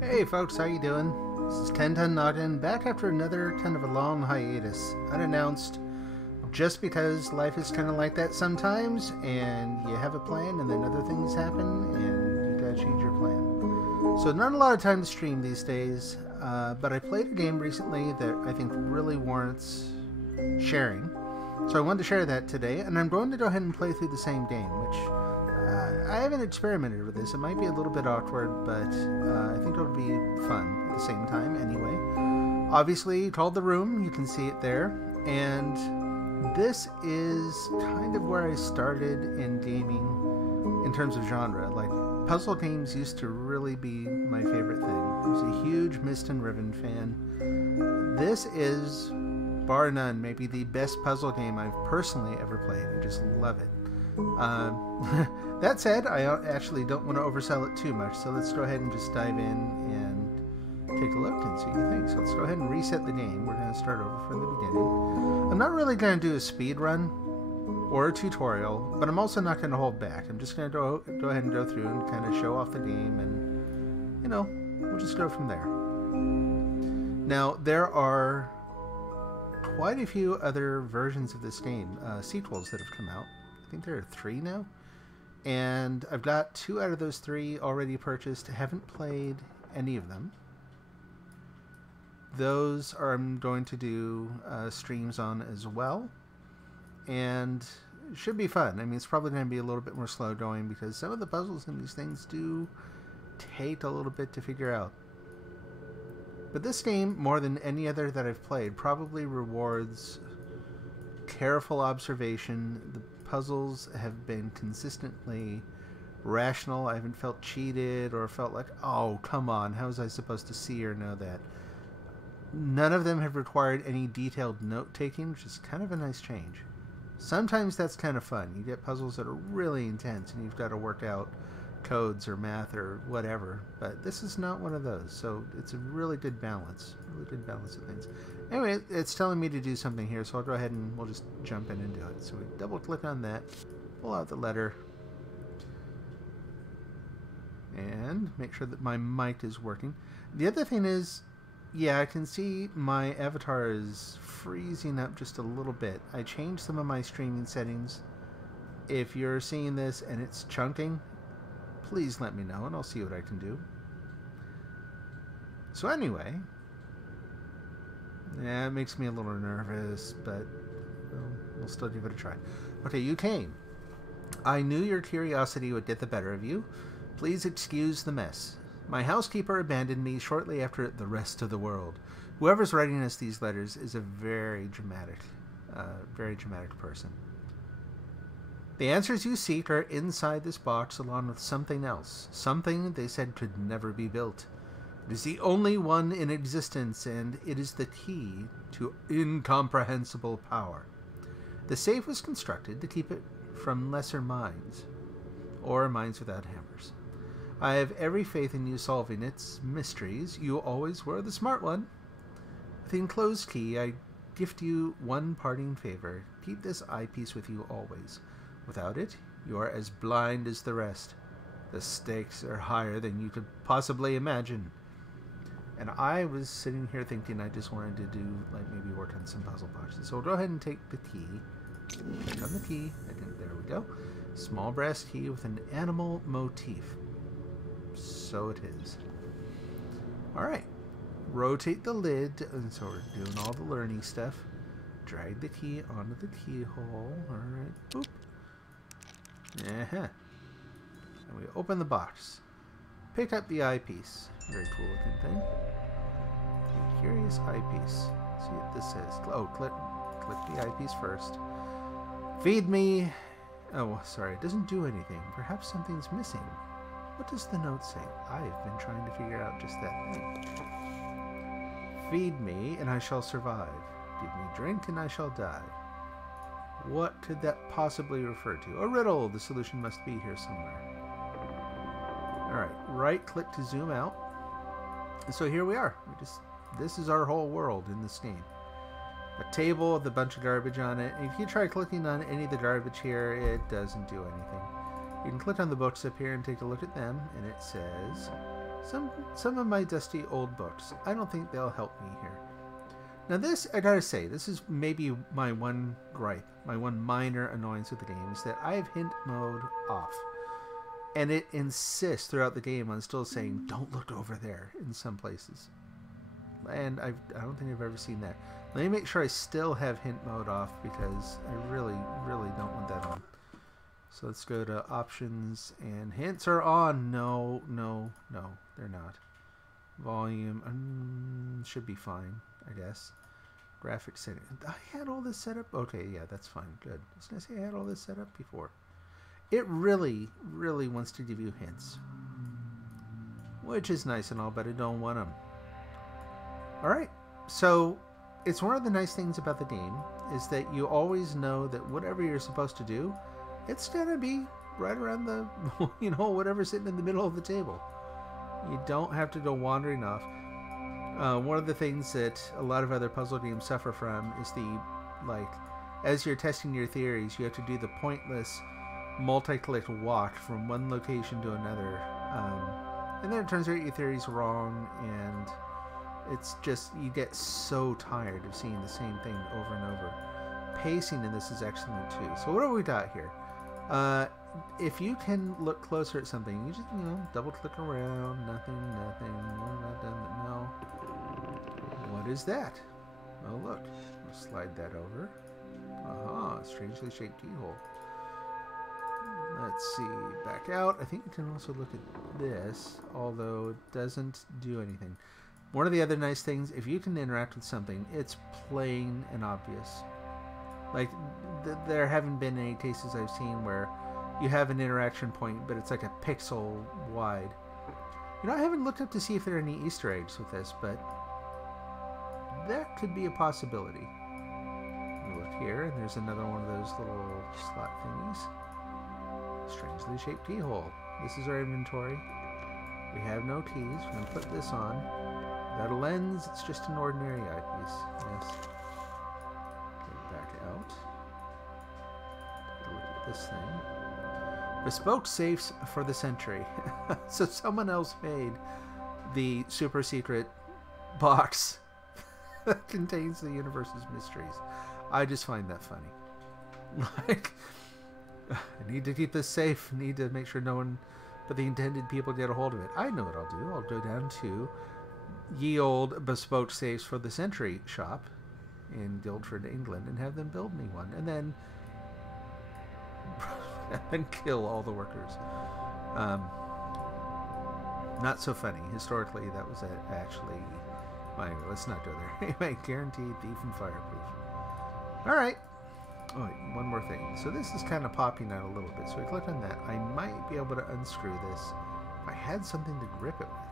Hey folks, how you doing? This is 1010 Noggin, back after another kind of a long hiatus, unannounced, just because life is kind of like that sometimes, and you have a plan and then other things happen, and you gotta change your plan. So not a lot of time to stream these days, but I played a game recently that I think really warrants sharing. So I wanted to share that today, and I'm going to go ahead and play through the same game, which I haven't experimented with this. It might be a little bit awkward, but I think it'll be fun at the same time anyway. Obviously, called The Room. You can see it there. And this is kind of where I started in gaming in terms of genre. Like, puzzle games used to really be my favorite thing. I was a huge Myst and Riven fan. This is, bar none, maybe the best puzzle game I've personally ever played. I just love it. That said, I actually don't want to oversell it too much, so let's go ahead and just dive in and take a look and see what you think. So let's go ahead and reset the game. We're going to start over from the beginning. I'm not really going to do a speed run or a tutorial, but I'm also not going to hold back. I'm just going to go ahead and go through and kind of show off the game, and, you know, we'll just go from there. Now, there are quite a few other versions of this game, sequels that have come out. I think there are 3 now. And I've got 2 out of those 3 already purchased. Haven't played any of them. Those I'm going to do streams on as well. And it should be fun. I mean, it's probably going to be a little bit more slow going because some of the puzzles in these things do take a little bit to figure out. But this game, more than any other that I've played, probably rewards careful observation. The puzzles have been consistently rational. I haven't felt cheated or felt like, oh, come on, how was I supposed to see or know that? None of them have required any detailed note-taking, which is kind of a nice change. Sometimes that's kind of fun. You get puzzles that are really intense and you've got to work out codes or math or whatever, but this is not one of those, so it's a really good balance of things. Anyway, it's telling me to do something here, so I'll go ahead and we'll just jump in and do it. So we double click on that, pull out the letter, and make sure that my mic is working. The other thing is, yeah, I can see my avatar is freezing up just a little bit. I changed some of my streaming settings. If you're seeing this and it's chunking, please let me know and I'll see what I can do. So anyway, yeah, it makes me a little nervous, but we'll still give it a try. Okay, you came. I knew your curiosity would get the better of you. Please excuse the mess. My housekeeper abandoned me shortly after the rest of the world. Whoever's writing us these letters is a very dramatic person. The answers you seek are inside this box along with something else. Something they said could never be built. It is the only one in existence, and it is the key to incomprehensible power. The safe was constructed to keep it from lesser minds, or minds without hammers. I have every faith in you solving its mysteries. You always were the smart one. With the enclosed key, I gift you one parting favor. Keep this eyepiece with you always. Without it, you are as blind as the rest. The stakes are higher than you could possibly imagine. And I was sitting here thinking I just wanted to do, like, maybe work on some puzzle boxes. So we'll go ahead and take the key. Click on the key. There we go. Small brass key with an animal motif. So it is. Alright. Rotate the lid. And so we're doing all the learning stuff. Drag the key onto the keyhole. Alright. Boop. And we open the box. Pick up the eyepiece. Very cool looking thing. Curious eyepiece. Let's see what this says. Oh, click the eyepiece first. Feed me. Oh, sorry. It doesn't do anything. Perhaps something's missing. What does the note say? I've been trying to figure out just that thing. Feed me, and I shall survive. Give me drink, and I shall die. What could that possibly refer to? A riddle! The solution must be here somewhere. Alright, right-click to zoom out. And so here we are. This is our whole world in this game. A table with a bunch of garbage on it. If you try clicking on any of the garbage here, it doesn't do anything. You can click on the books up here and take a look at them, and it says, some of my dusty old books. I don't think they'll help me here. Now this, I gotta say, this is maybe my one gripe, my one minor annoyance with the game, is that I have hint mode off. And it insists throughout the game on still saying, don't look over there in some places. And I don't think I've ever seen that. Let me make sure I still have hint mode off, because I really, really don't want that on. So let's go to options, and hints are on. No, no, no, they're not. Volume, should be fine, I guess. Graphics setting. I had all this set up? Okay, yeah, that's fine. Good. I was going to say I had all this set up before. It really, really wants to give you hints. Which is nice and all, but I don't want them. Alright, so it's one of the nice things about the game is that you always know that whatever you're supposed to do, it's going to be right around the, you know, whatever's sitting in the middle of the table. You don't have to go wandering off. One of the things that a lot of other puzzle games suffer from is the, like, as you're testing your theories, you have to do the pointless multi-click walk from one location to another. And then it turns out your theory's wrong, and it's just, you get so tired of seeing the same thing over and over. Pacing in this is excellent too. So what have we got here? If you can look closer at something, you just, you know, double click around. Nothing. We're not done. No. What is that? Oh, look. We'll slide that over. Aha, strangely shaped keyhole. Let's see. Back out. I think you can also look at this, although it doesn't do anything. One of the other nice things, if you can interact with something, it's plain and obvious. Like, there haven't been any cases I've seen where you have an interaction point, but it's like a pixel wide. You know, I haven't looked up to see if there are any Easter eggs with this, but that could be a possibility. You look here, and there's another one of those little slot thingies. Strangely shaped keyhole. This is our inventory. We have no keys. We're going to put this on. Without a lens, it's just an ordinary eyepiece. Yes. Back out. Take a look at this thing. Bespoke safes for the Sentry. So someone else made the super secret box that contains the universe's mysteries. I just find that funny. Like, I need to keep this safe. I need to make sure no one but the intended people get a hold of it. I know what I'll do. I'll go down to ye old bespoke safes for the Sentry shop in Guildford, England, and have them build me one, and then kill all the workers. Not so funny. Historically, that was actually... Well, anyway, let's not go there. Anyway, guaranteed thief and fireproof. Alright. Oh, wait, one more thing. So this is kind of popping out a little bit, so we click on that. I might be able to unscrew this if I had something to grip it with.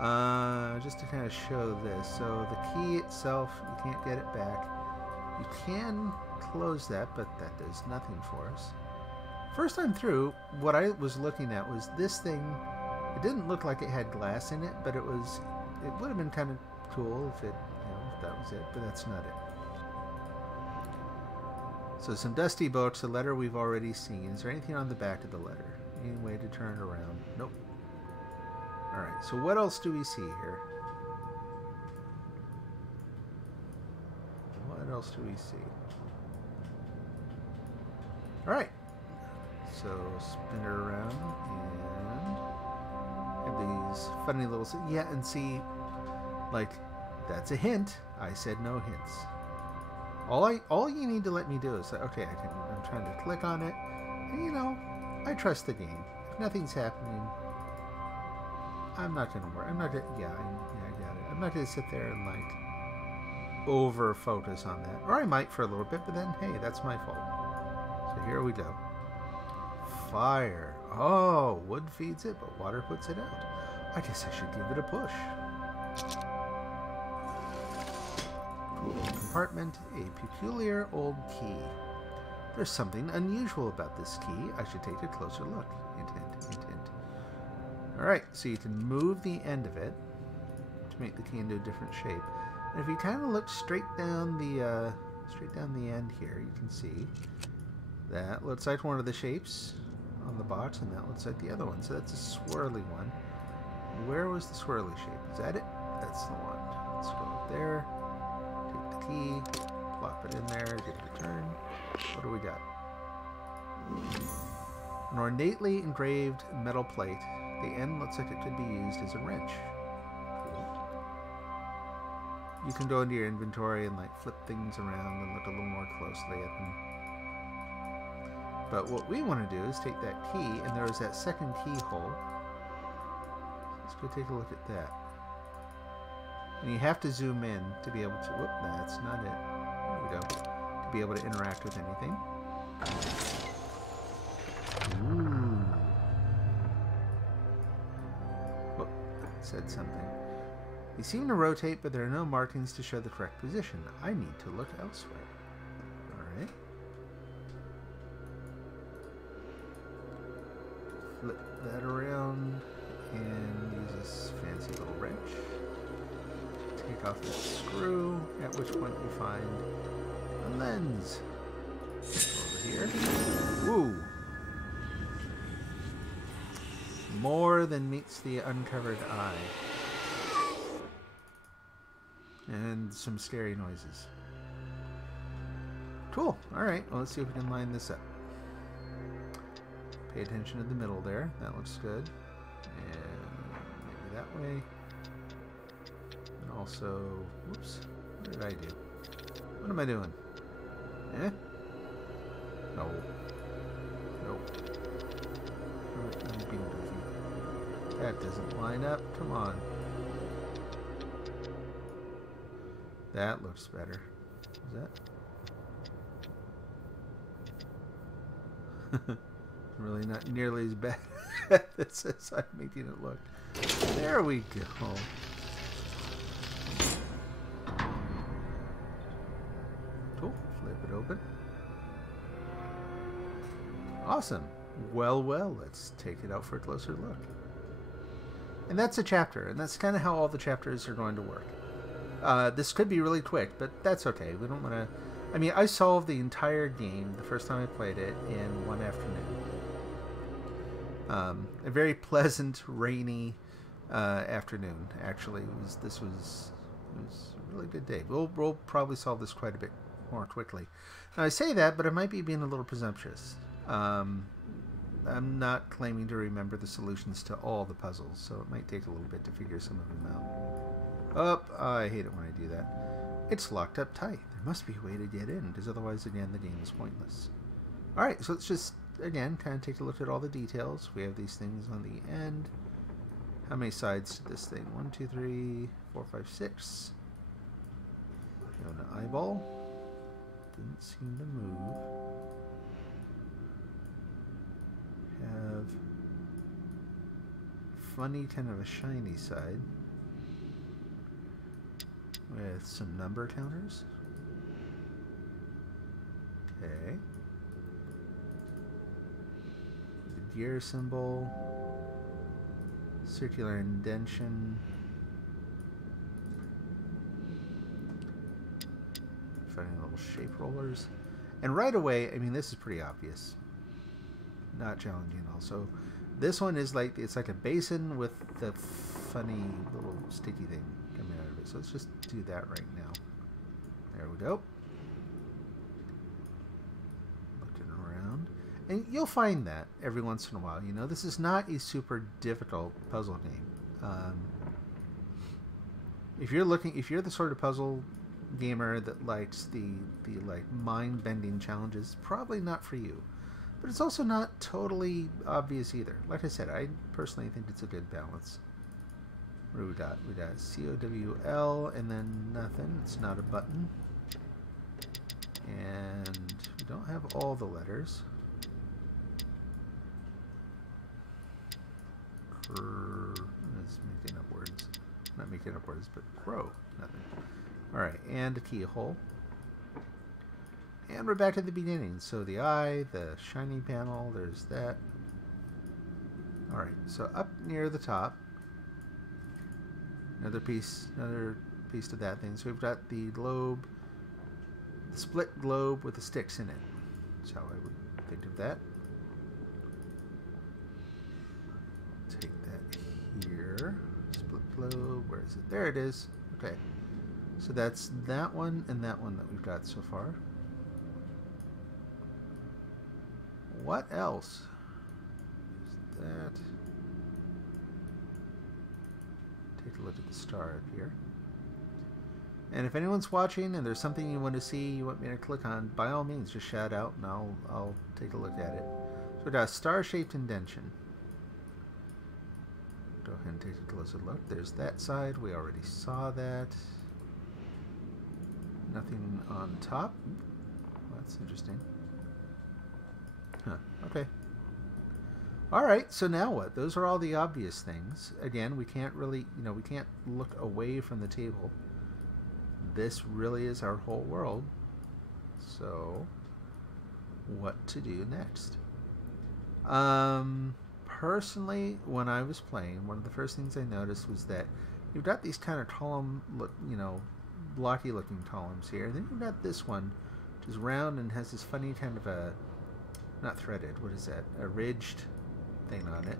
Alright. Just to kind of show this. So the key itself, you can't get it back. You can close that, but that does nothing for us. First time through, what I was looking at was this thing. It didn't look like it had glass in it, but it would have been kind of cool if it, you know, if that was it, but that's not it. So some dusty books, a letter we've already seen. Is there anything on the back of the letter? Any way to turn it around? Nope. Alright, so what else do we see here? What else do we see? Alright. So spin it around and have these funny little... Yeah, and see, like, that's a hint. I said no hints. All you need to let me do is say, okay, I'm trying to click on it, and you know, I trust the game. If nothing's happening, I'm not gonna worry. I'm not gonna, yeah, I got it. I'm not gonna sit there and like over focus on that. Or I might for a little bit, but then hey, that's my fault. So here we go. Fire. Oh, wood feeds it, but water puts it out. I guess I should give it a push. Compartment, a peculiar old key. There's something unusual about this key. I should take a closer look. Hint, hint, hint, hint. Alright, so you can move the end of it to make the key into a different shape. And if you kind of look straight down the end here, you can see that looks like one of the shapes on the box, and that looks like the other one. So that's a swirly one. Where was the swirly shape? Is that it? That's the one. Let's go up there. Take the key, plop it in there, give it a turn. What do we got? An ornately engraved metal plate. The end looks like it could be used as a wrench. Cool. You can go into your inventory and like flip things around and look a little more closely at them. But what we want to do is take that key, and there was that second keyhole. Let's go take a look at that. And you have to zoom in to be able to... Whoop, that's not it. There we go. To be able to interact with anything. Ooh. Oh, it said something. They seem to rotate, but there are no markings to show the correct position. I need to look elsewhere. Alright. Flip that around and use this fancy little wrench. Take off that screw, at which point we find a lens. Over here. Woo! More than meets the uncovered eye. And some scary noises. Cool. Alright, well, let's see if we can line this up. Pay attention to the middle there. That looks good. And maybe that way. And also, whoops, what did I do? What am I doing? Eh? No. Nope. I'm being goofy. That doesn't line up. Come on. That looks better. Is that? Really not nearly as bad as I'm making it look. There we go. Cool. Flip it open. Awesome. Well, let's take it out for a closer look. And that's a chapter, and that's kind of how all the chapters are going to work. This could be really quick, but that's okay. We don't want to... I mean, I solved the entire game the first time I played it in one afternoon. A very pleasant, rainy afternoon, actually. This was a really good day. We'll probably solve this quite a bit more quickly. Now, I say that, but I might be being a little presumptuous. I'm not claiming to remember the solutions to all the puzzles, so it might take a little bit to figure some of them out. Oh, I hate it when I do that. It's locked up tight. There must be a way to get in, because otherwise, again, the game is pointless. Alright, so let's just, again, kind of take a look at all the details. We have these things on the end. How many sides to this thing? 1, 2, 3, 4, 5, 6. We have an eyeball. Didn't seem to move. Have funny, kind of a shiny side with some number counters. Okay. The gear symbol, circular indentation, finding little shape rollers, and right away, I mean, this is pretty obvious. Not challenging also. This one is like, it's like a basin with the funny little sticky thing coming out of it. So let's just do that right now. There we go. Looking around. And you'll find that every once in a while. You know, this is not a super difficult puzzle game. If you're the sort of puzzle gamer that likes the like mind-bending challenges, probably not for you. But it's also not totally obvious either. Like I said, I personally think it's a good balance. What do we got? We got COWL and then nothing. It's not a button. And we don't have all the letters. It's making up words. Not making up words, but crow. Nothing. Alright, and a keyhole. And we're back to the beginning. So the eye, the shiny panel, there's that. Alright, so up near the top, another piece to that thing. So we've got the globe, the split globe with the sticks in it. That's how I would think of that. Take that here. Split globe, where is it? There it is. Okay. So that's that one and that one that we've got so far. What else? Is that? Take a look at the star up here. And if anyone's watching and there's something you want to see, you want me to click on, by all means, just shout out and I'll take a look at it. So we got a star-shaped indentation. Go ahead and take a closer look. There's that side. We already saw that. Nothing on top. Well, that's interesting. Huh. Okay. Alright, so now what? Those are all the obvious things. Again, we can't really, we can't look away from the table. This really is our whole world. So, what to do next? Personally, when I was playing, one of the first things I noticed was that you've got these kind of column, blocky looking columns here. And then you've got this one, which is round and has this funny kind of a, not threaded, what is that? A ridged thing on it.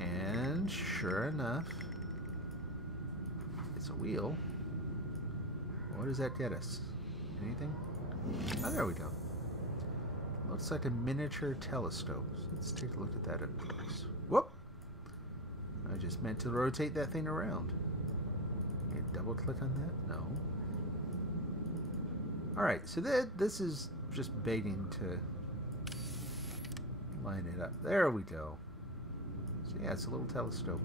And sure enough, it's a wheel. What does that get us? Anything? Oh, there we go. Looks like a miniature telescope. So let's take a look at that up close. Whoop! I just meant to rotate that thing around. Can you double click on that? No. Alright, so this is just begging to line it up. There we go. So yeah, it's a little telescope,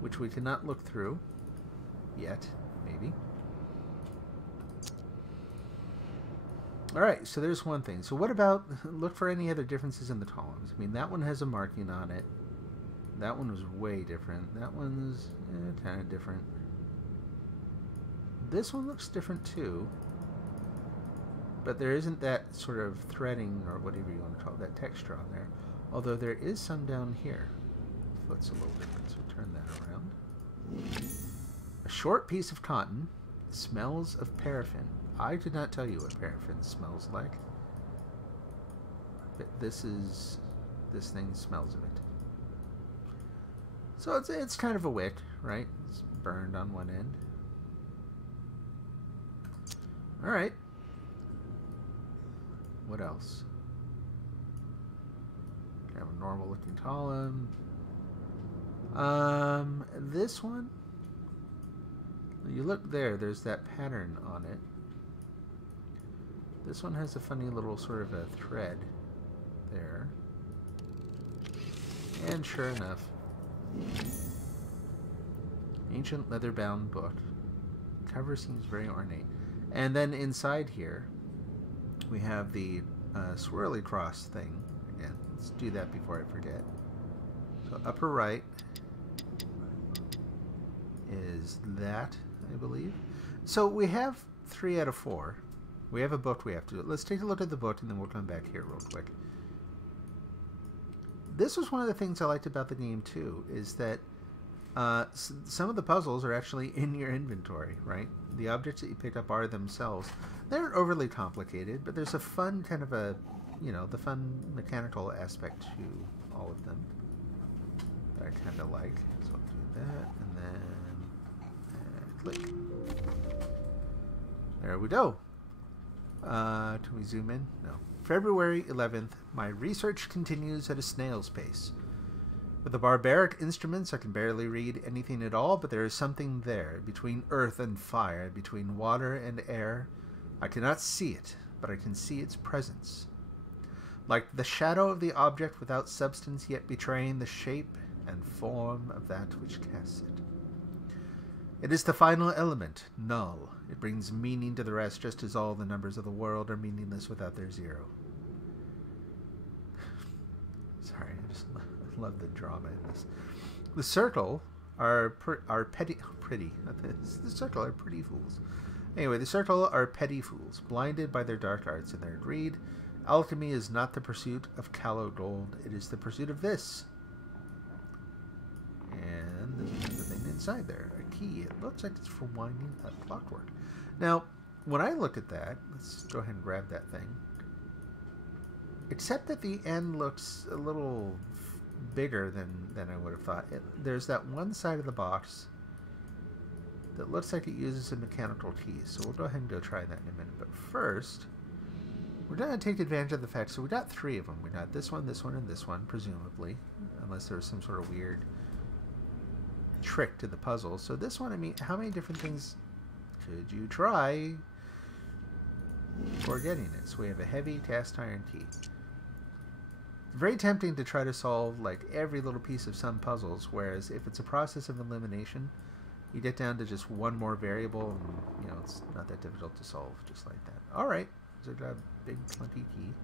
which we cannot look through yet, maybe. Alright, so there's one thing. So what about, look for any other differences in the columns. I mean, that one has a marking on it. That one was way different. That one's kind of different. This one looks different too. But there isn't that sort of threading, or whatever you want to call it, that texture on there. Although there is some down here. Looks a little different, so turn that around. A short piece of cotton smells of paraffin. I did not tell you what paraffin smells like. But this thing smells of it. So it's kind of a wick, right? It's burned on one end. Alright. What else? Have a normal looking column. This one, you look there, there's that pattern on it. This one has a funny little sort of a thread there. And sure enough, ancient leather-bound book. Cover seems very ornate. And then inside here, we have the swirly cross thing. Again, let's do that before I forget. So upper right is that, I believe. So we have 3 out of 4. We have a book we have to do. Let's take a look at the book and then we'll come back here real quick. This was one of the things I liked about the game too, is that some of the puzzles are actually in your inventory, right? The objects that you pick up are themselves. They aren't overly complicated, but there's a fun kind of a, the fun mechanical aspect to all of them that I kind of like. So I'll do that, and then click. There we go. Can we zoom in? No. February 11th, my research continues at a snail's pace. With the barbaric instruments, I can barely read anything at all, but there is something there, between earth and fire, between water and air. I cannot see it, but I can see its presence. Like the shadow of the object without substance, yet betraying the shape and form of that which casts it. It is the final element, null. It brings meaning to the rest, just as all the numbers of the world are meaningless without their zero. Sorry, I just love the drama in this. The circle are petty. The circle are pretty fools. Anyway, the circle are petty fools, blinded by their dark arts and their greed. Alchemy is not the pursuit of callow gold; it is the pursuit of this. And this is the thing inside there, a key. It looks like it's for winding up clockwork. Now, when I look at that, let's go ahead and grab that thing. Except that the end looks a little bigger than I would have thought. There's that one side of the box that looks like it uses a mechanical key. So we'll go ahead and go try that in a minute. But first, we're going to take advantage of the fact, so we got 3 of them. We got this one, and this one, presumably. Unless there was some sort of weird trick to the puzzle. So this one, I mean, how many different things could you try before getting it? So we have a heavy cast iron key. Very tempting to try to solve like every little piece of some puzzles, whereas if it's a process of elimination, you get down to just one more variable and, you know, it's not that difficult to solve just like that. Alright, so I got a big clunky key.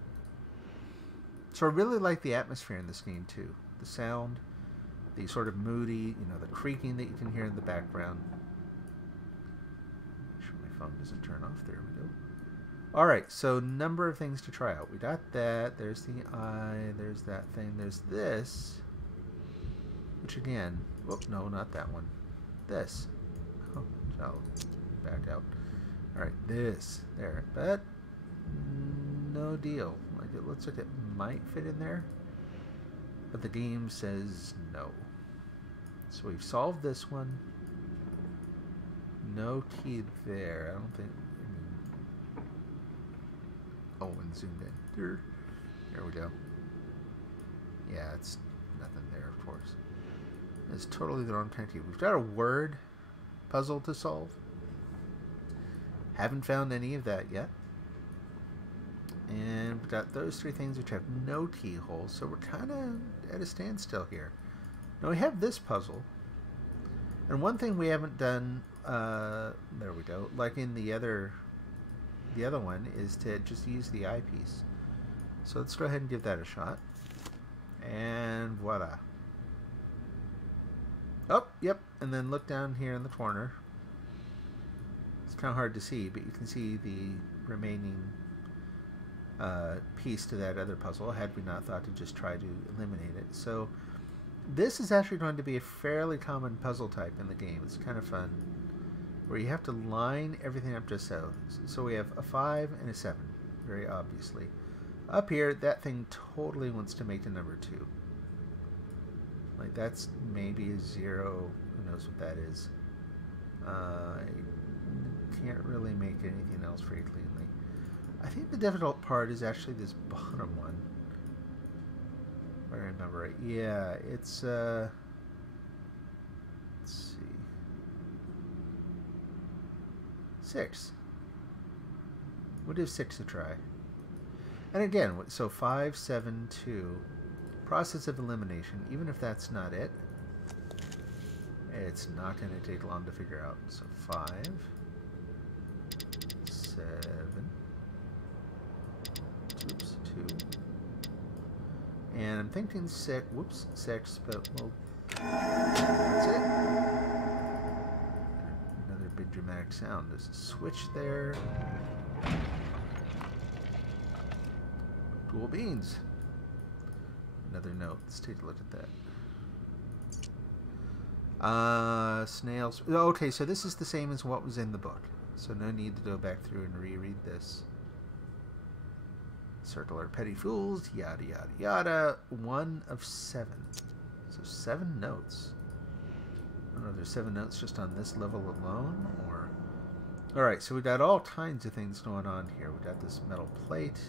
So I really like the atmosphere in this game too. The sound, the sort of moody, you know, the creaking that you can hear in the background. Make sure my phone doesn't turn off. There we go. Alright, so number of things to try out. We got that. There's the eye. There's that thing. There's this. Which again, oh, no, not that one. This. Oh, I'll back out. Alright, this. There. But no deal. Like, it looks like it might fit in there. But the game says no. So we've solved this one. No key there. I don't think... Oh, and zoomed in. There we go. Yeah, it's nothing there, of course. It's totally the wrong kind of key. We've got a word puzzle to solve. Haven't found any of that yet. And we've got those 3 things which have no keyholes, so we're kind of at a standstill here. Now we have this puzzle. And one thing we haven't done, there we go, like in the other one, is to just use the eyepiece. So let's go ahead and give that a shot. And voila. Oh, yep. And then look down here in the corner. It's kind of hard to see, but you can see the remaining piece to that other puzzle, had we not thought to just try to eliminate it. So this is actually going to be a fairly common puzzle type in the game. It's kind of fun, where you have to line everything up just so. So we have a 5 and a 7, very obviously. Up here, that thing totally wants to make the number 2. Like, that's maybe a 0. Who knows what that is? I can't really make anything else very cleanly. I think the difficult part is actually this bottom one. If I remember right. Yeah, it's, let's see. 6. We'll give 6 a try. And again, so 5, 7, 2. Process of elimination. Even if that's not it, it's not going to take long to figure out. So 5, 7, oops, 2. And I'm thinking 6, whoops, 6, but we'll, that's it. Another big dramatic sound. There's a switch there. Cool beans. Another note. Let's take a look at that. Snails. Okay, so this is the same as what was in the book. So no need to go back through and reread this. Circle are petty fools, yada yada yada. 1 of 7. So 7 notes. I don't know if there's 7 notes just on this level alone, or... Alright, so we got all kinds of things going on here. We got this metal plate,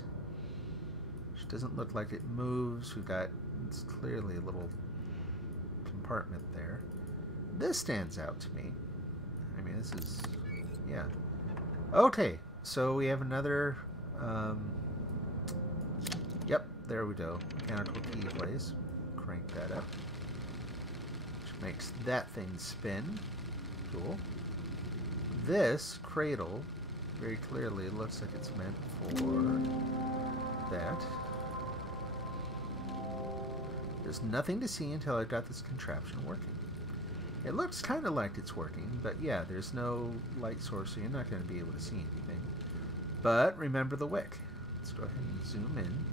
which doesn't look like it moves. We've got, it's clearly a little compartment there. This stands out to me. I mean, this is, yeah. Okay, so we have another, yep, there we go. Mechanical key place. Crank that up, which makes that thing spin. Cool. This cradle, very clearly, looks like it's meant for that. There's nothing to see until I got this contraption working. It looks kind of like it's working, but yeah, there's no light source, so you're not going to be able to see anything. But remember the wick. Let's go ahead and zoom in.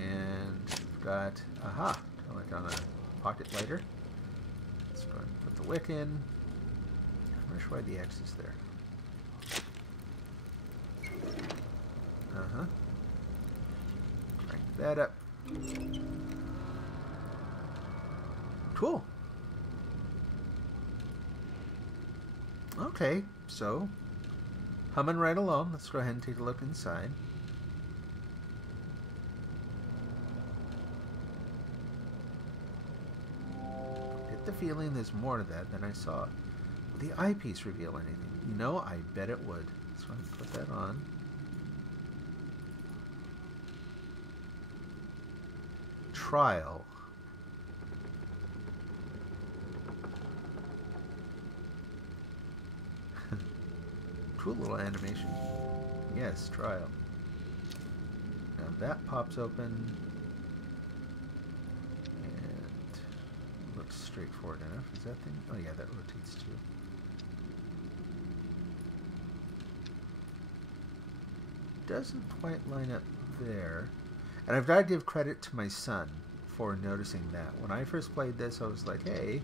And we've got, aha, like on a pocket lighter. Let's go ahead and put the wick in. I'm not sure why the X is there. Uh-huh. Crank that up. Cool. Okay, so humming right along. Let's go ahead and take a look inside. Get the feeling there's more to that than I saw. Will the eyepiece reveal anything? You know, I bet it would. So I'm going to put that on. Trial. Cool little animation. Yes, trial. Now that pops open and looks straightforward enough. Is that thing? Oh yeah, that rotates too. Doesn't quite line up there. And I've got to give credit to my son for noticing that. When I first played this, I was like, hey,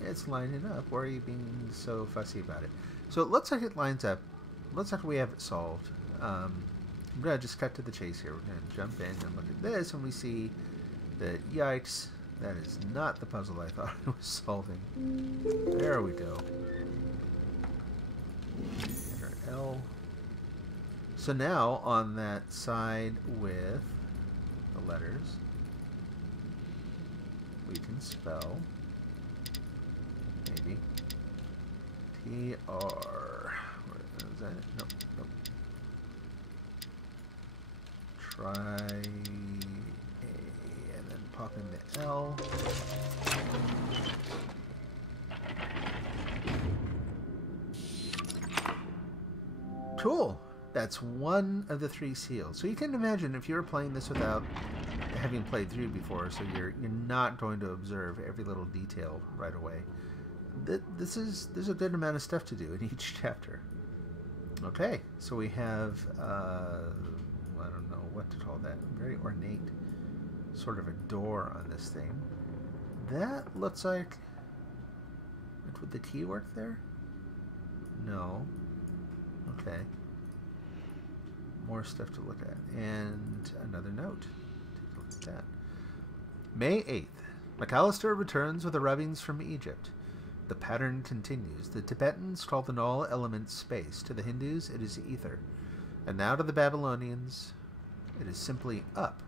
it's lining up. Why are you being so fussy about it? So it looks like it lines up. Looks like we have it solved. I'm going to just cut to the chase here. We're going to jump in and look at this, and we see that, yikes, that is not the puzzle I thought I was solving. There we go. Enter L. So now, on that side with the letters, we can spell, maybe, T-R. Is that it? Nope, nope. Try A, and then pop in the L. Cool. That's one of the 3 seals. So you can imagine if you were playing this without having played through before, so you're not going to observe every little detail right away. There's a good amount of stuff to do in each chapter. Okay, so we have I don't know what to call that. Very ornate sort of a door on this thing. That looks like, would the key work there? No. Okay. More stuff to look at. And another note. Take a look at that. May 8th. McAllister returns with the rubbings from Egypt. The pattern continues. The Tibetans call the null element space. To the Hindus, it is ether. And now to the Babylonians, it is simply up.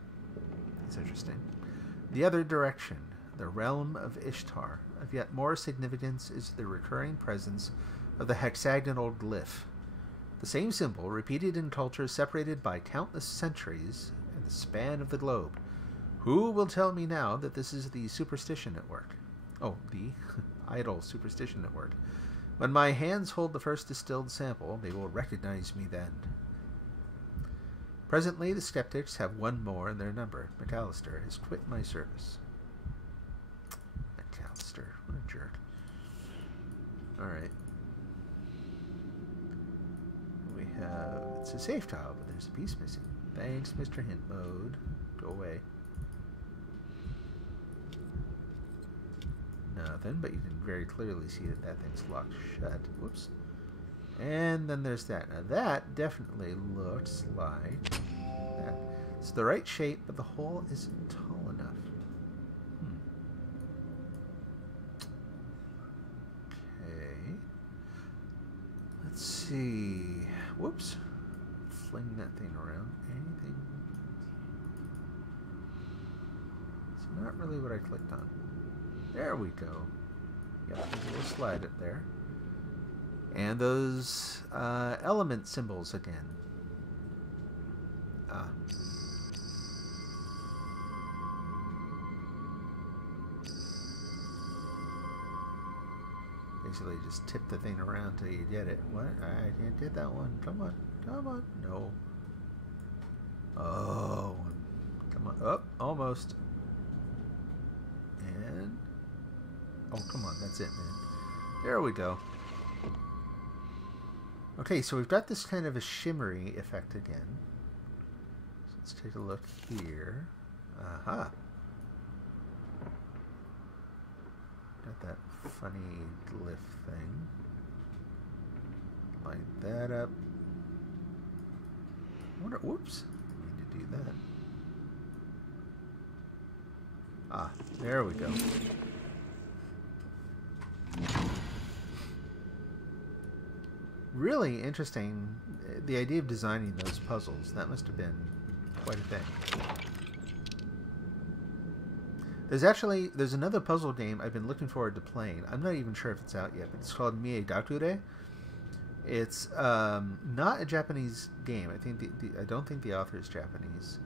It's interesting. The other direction, the realm of Ishtar. Of yet more significance is the recurring presence of the hexagonal glyph. The same symbol, repeated in cultures separated by countless centuries in the span of the globe. Who will tell me now that this is the superstition at work? Oh, the idol superstition at work. When my hands hold the first distilled sample, they will recognize me then. Presently, the skeptics have one more in their number. McAllister has quit my service. McAllister, what a jerk. Alright. We have, it's a safe tile, but there's a piece missing. Thanks, Mr. Hint Mode. Go away. Nothing, but you can very clearly see that that thing's locked shut. Whoops. And then there's that. Now that definitely looks like that. It's the right shape, but the hole isn't tall enough. Okay. Let's see. Whoops. Fling that thing around. Anything? It's not really what I clicked on. There we go. Yep, there's a little slide up there. And those element symbols again. Ah. Basically, just tip the thing around till you get it. What? I can't get that one. Come on. Come on. No. Oh. Come on. Oh, almost. And... oh, come on. That's it, man. There we go. Okay, so we've got this kind of a shimmery effect again. So let's take a look here. Aha. Got that funny glyph thing. Line that up. I wonder, whoops. I need to do that. Ah, there we go. Really interesting. The idea of designing those puzzles, that must have been quite a thing. There's another puzzle game I've been looking forward to playing. I'm not even sure if it's out yet, but it's called Mie Dakure. It's not a Japanese game. I don't think the author is Japanese,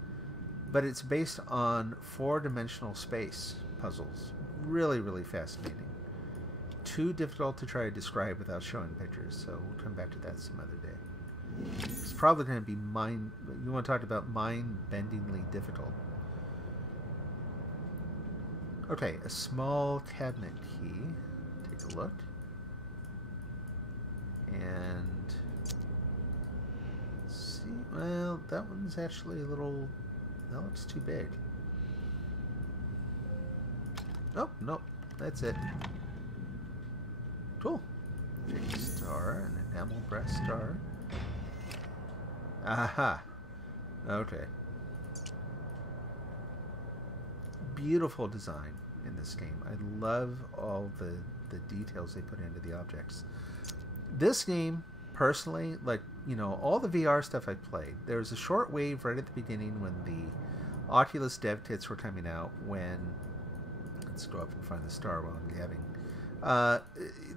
but it's based on four-dimensional space puzzles. Really, really fascinating. Too difficult to try to describe without showing pictures, so we'll come back to that some other day. It's probably going to be you want to talk about mind-bendingly difficult. Okay, a small cabinet key. Take a look. And... see, well, that one's actually a little... that looks too big. Nope, nope, that's it. Cool. Take a star, an enamel brass star. Aha! Okay. Beautiful design in this game. I love all the details they put into the objects. This game, personally, like, you know, all the VR stuff I played, there was a short wave right at the beginning when the Oculus dev kits were coming out, when... let's go up and find the star while I'm gabbing.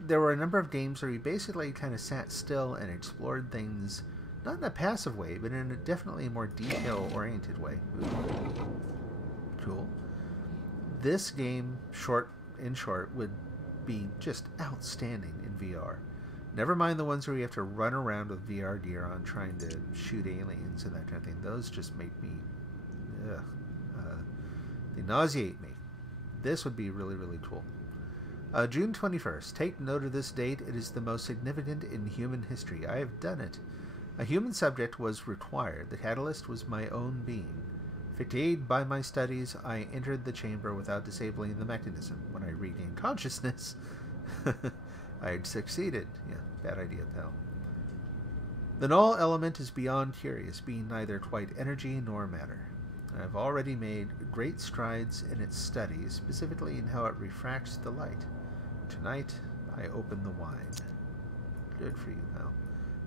There were a number of games where you basically kind of sat still and explored things, not in a passive way, but in a definitely more detail-oriented way. Ooh. Cool. This game, in short, would be just outstanding in VR. Never mind the ones where you have to run around with VR gear on trying to shoot aliens and that kind of thing. Those just make me... they nauseate me. This would be really, really cool. June 21st. Take note of this date. It is the most significant in human history. I have done it. A human subject was required. The catalyst was my own being. Fatigued by my studies, I entered the chamber without disabling the mechanism. When I regained consciousness, I had succeeded. Yeah, bad idea, pal. The null element is beyond curious, being neither quite energy nor matter. I have already made great strides in its study, specifically in how it refracts the light. Tonight, I open the wine. Good for you, pal.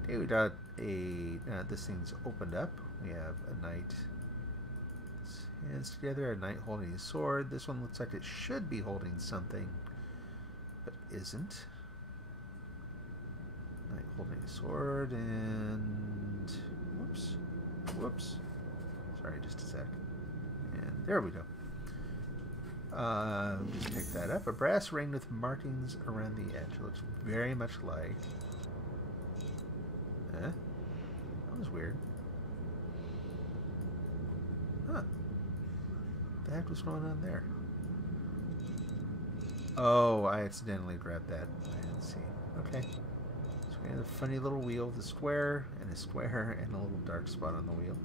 Okay, we got this thing's opened up. We have a knight. Hands together, a knight holding a sword. This one looks like it should be holding something, but isn't. Knight holding a sword, and... whoops. Sorry, just a sec. And there we go. Just pick that up. A brass ring with markings around the edge. It looks very much like... that was weird. Huh. What the heck was going on there? Oh, I accidentally grabbed that. I didn't see. Okay. So we have a funny little wheel, the square, and a square, and a little dark spot on the wheel.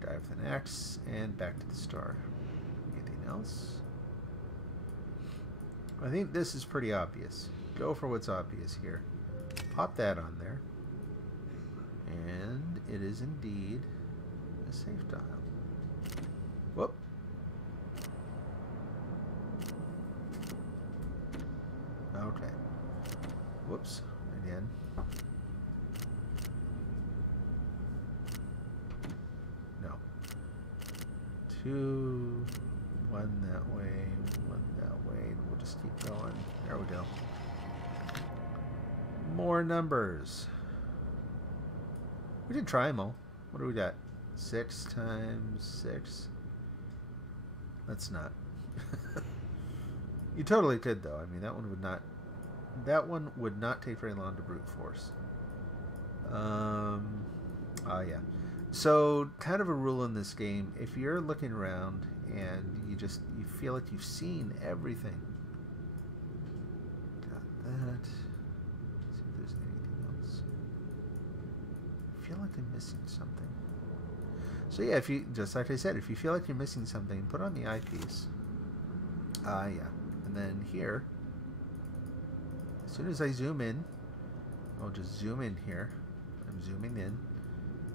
Dive with an axe, and back to the star. Anything else? I think this is pretty obvious. Go for what's obvious here. Pop that on there. And it is indeed a safe dial. Whoop. Okay. Whoops. Again. No. 2, 1 that way, 1 that way. We'll just keep going. There we go. More numbers. We did try them all. What do we got? 6 times 6. Let's not. You totally could, though. I mean, that one would not that one would not take very long to brute force. Oh yeah. So, kind of a rule in this game, if you're looking around and you feel like you've seen everything. Got that. Let's see if there's anything else. I feel like I'm missing something. So yeah, if you, just like I said, if you feel like you're missing something, put on the eyepiece. Yeah. And then here, as soon as I zoom in, I'll just zoom in here. I'm zooming in.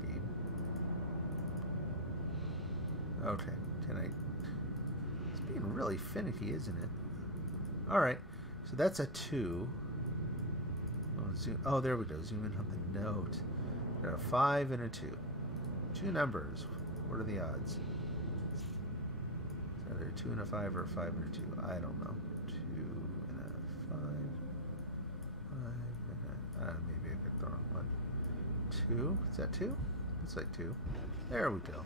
Game. Okay. Can I... It's being really finicky, isn't it? Alright. So that's a 2. Oh, there we go. Zoom in on the note. There are a 5 and a 2. 2 numbers. What are the odds? Is either a 2 and a 5 or a 5 and a 2? I don't know. 2 and a 5. 5 and a... maybe I picked the wrong one. 2? Is that 2? Looks like 2. There we go.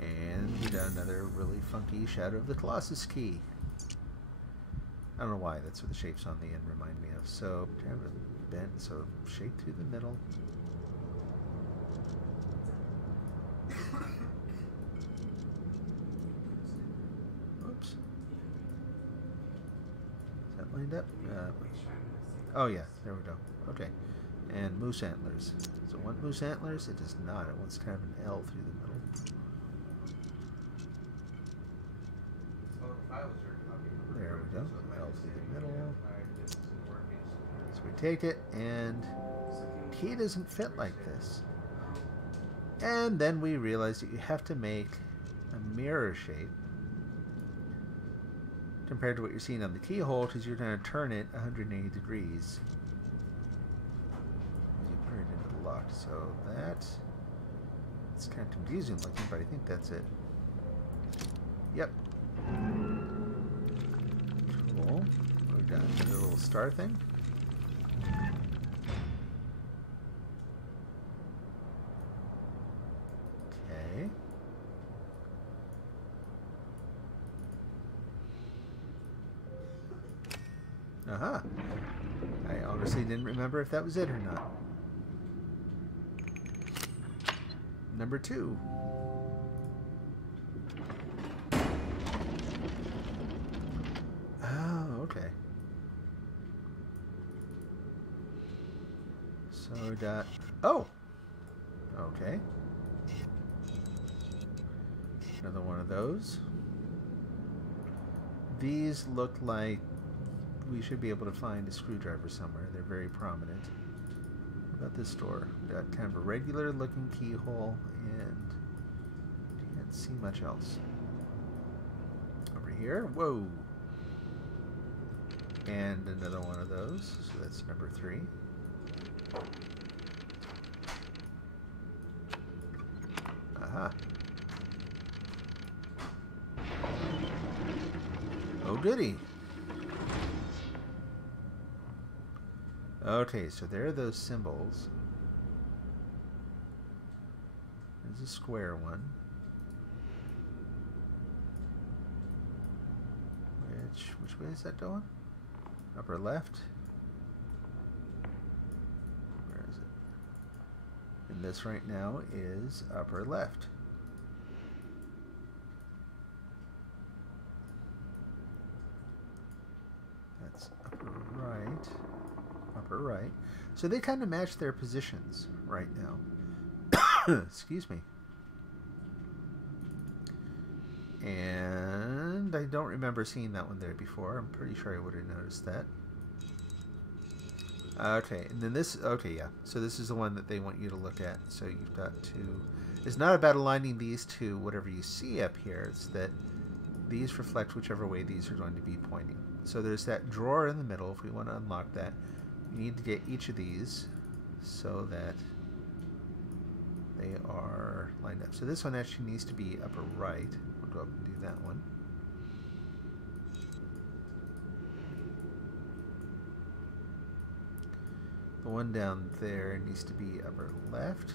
And we got another really funky Shadow of the Colossus key. I don't know why, that's what the shapes on the end remind me of. So, kind of a bent, so shape through the middle. Oops. Is that lined up? Oh yeah, there we go. Okay. And moose antlers. Does it want moose antlers? It does not. It wants kind of an L through the middle. There we go. L through the middle. So we take it, and key doesn't fit like this. And then we realize that you have to make a mirror shape compared to what you're seeing on the keyhole, because you're going to turn it 180 degrees when you put it into the lock. So it's kind of confusing looking, but I think that's it. Yep. Cool. We got another little star thing. Okay. Aha. I honestly didn't remember if that was it or not. Number 2. Oh, okay. So we got... Oh! Okay. Another one of those. These look like we should be able to find a screwdriver somewhere. They're very prominent. What about this door? We've got kind of a regular looking keyhole and can't see much else. Over here, whoa! And another one of those, so that's number 3. Aha. Oh goody. Okay, so there are those symbols. There's a square one. Which way is that going? Upper left. Where is it? And this right now is upper left. That's upper right. Upper right. So they kind of match their positions right now. Excuse me. And I don't remember seeing that one there before. I'm pretty sure I would have noticed that. Okay, and then this... Okay, yeah. So this is the one that they want you to look at. So you've got to... It's not about aligning these to whatever you see up here. It's that these reflect whichever way these are going to be pointing. So there's that drawer in the middle. If we want to unlock that, you need to get each of these so that they are lined up. So this one actually needs to be upper right. We'll go up and do that one. The one down there needs to be upper left.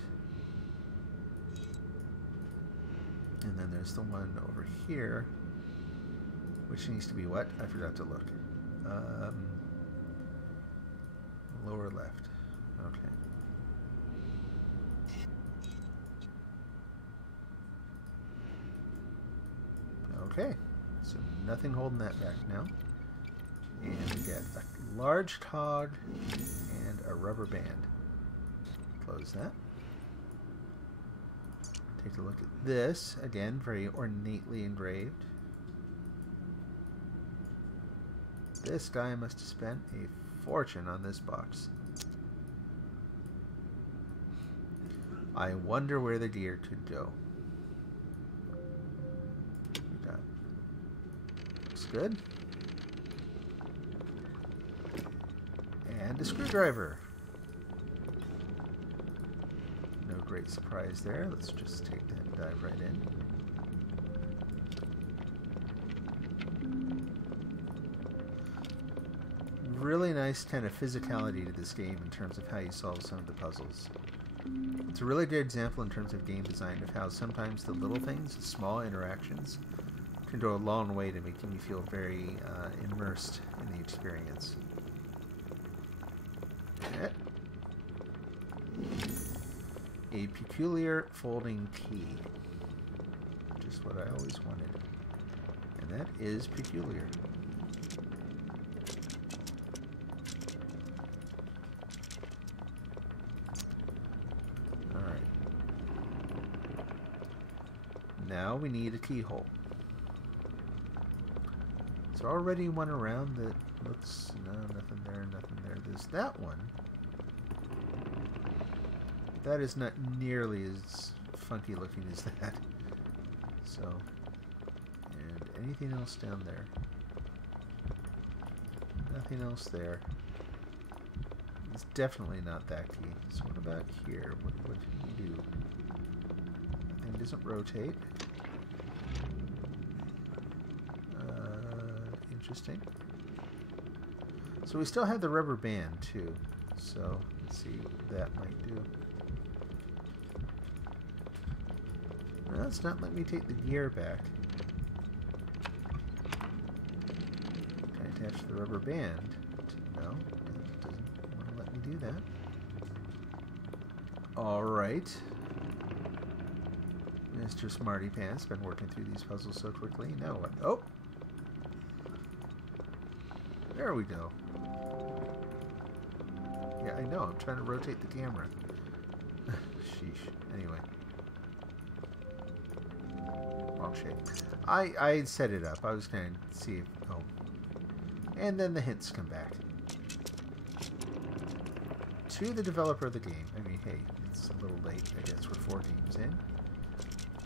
And then there's the one over here, which needs to be what? I forgot to look. Lower left. Okay. Okay. So nothing holding that back now. And we get a large cog and a rubber band. Close that. Take a look at this. Again, very ornately engraved. This guy must have spent a fortune on this box. I wonder where the gear could go. That looks good. And a screwdriver. No great surprise there. Let's just take that and dive right in. Really nice kind of physicality to this game in terms of how you solve some of the puzzles. It's a really good example in terms of game design of how sometimes the little things, the small interactions, can go a long way to making you feel very immersed in the experience. Okay. A peculiar folding key. Just what I always wanted. And that is peculiar. Alright. Now we need a keyhole. There's already one around that looks... No, nothing there, nothing there. There's that one. That is not nearly as funky looking as that. So, and anything else down there? Nothing else there. It's definitely not that key. So what about here? What can you do? That thing doesn't rotate. Interesting. So we still have the rubber band too. So let's see what that might do. No, it's not letting me take the gear back. Can I attach the rubber band? No, it doesn't want to let me do that. Alright. Mr. Smarty Pants been working through these puzzles so quickly. Now what? Oh! There we go. Yeah, I know. I'm trying to rotate the camera. Sheesh. Anyway. Wrong shape. I set it up. I was going to see if... Oh. And then the hints come back. To the developer of the game. I mean, hey, it's a little late. I guess we're 4 games in.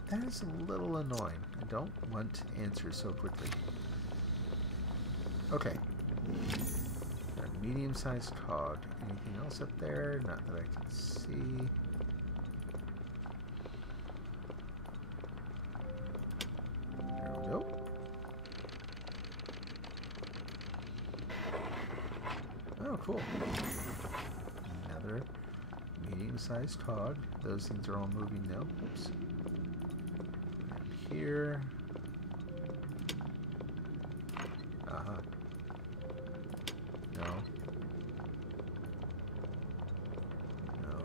That is a little annoying. I don't want answers so quickly. Okay. A medium-sized cog. Anything else up there? Not that I can see. There we go. Oh, cool. Another medium-sized cog. Those things are all moving now. Oops. And here. Aha. No. No.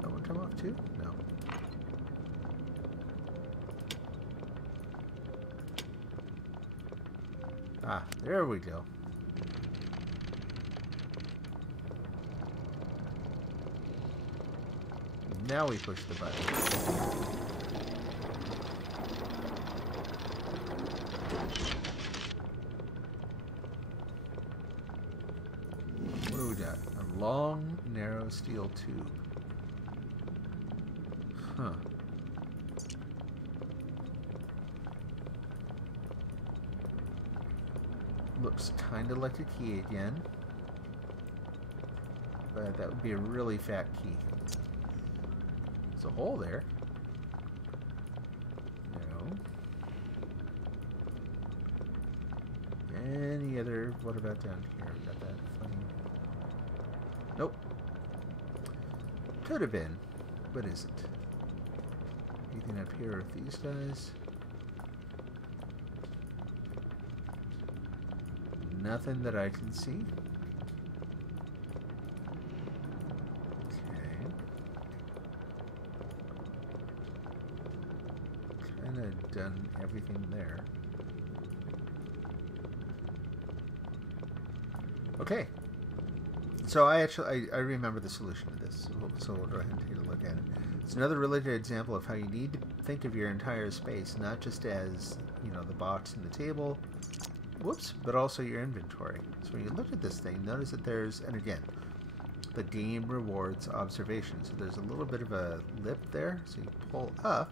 That one come off too? No. Ah, there we go. Now we push the button. What do we got? A long, narrow steel tube. Huh. Looks kind of like a key again. But that would be a really fat key. There's a hole there. No. Any other... What about down here? We got that funny... Nope. Could have been. What is it? Anything up here with these guys? Nothing that I can see. Okay. Kind of done everything there. Okay. So I remember the solution to this, so we'll go ahead and take a look at it. It's another really good example of how you need to think of your entire space, not just as, you know, the box and the table, whoops, but also your inventory. So when you look at this thing, notice that there's, and again, the game rewards observation. So there's a little bit of a lip there, so you pull up,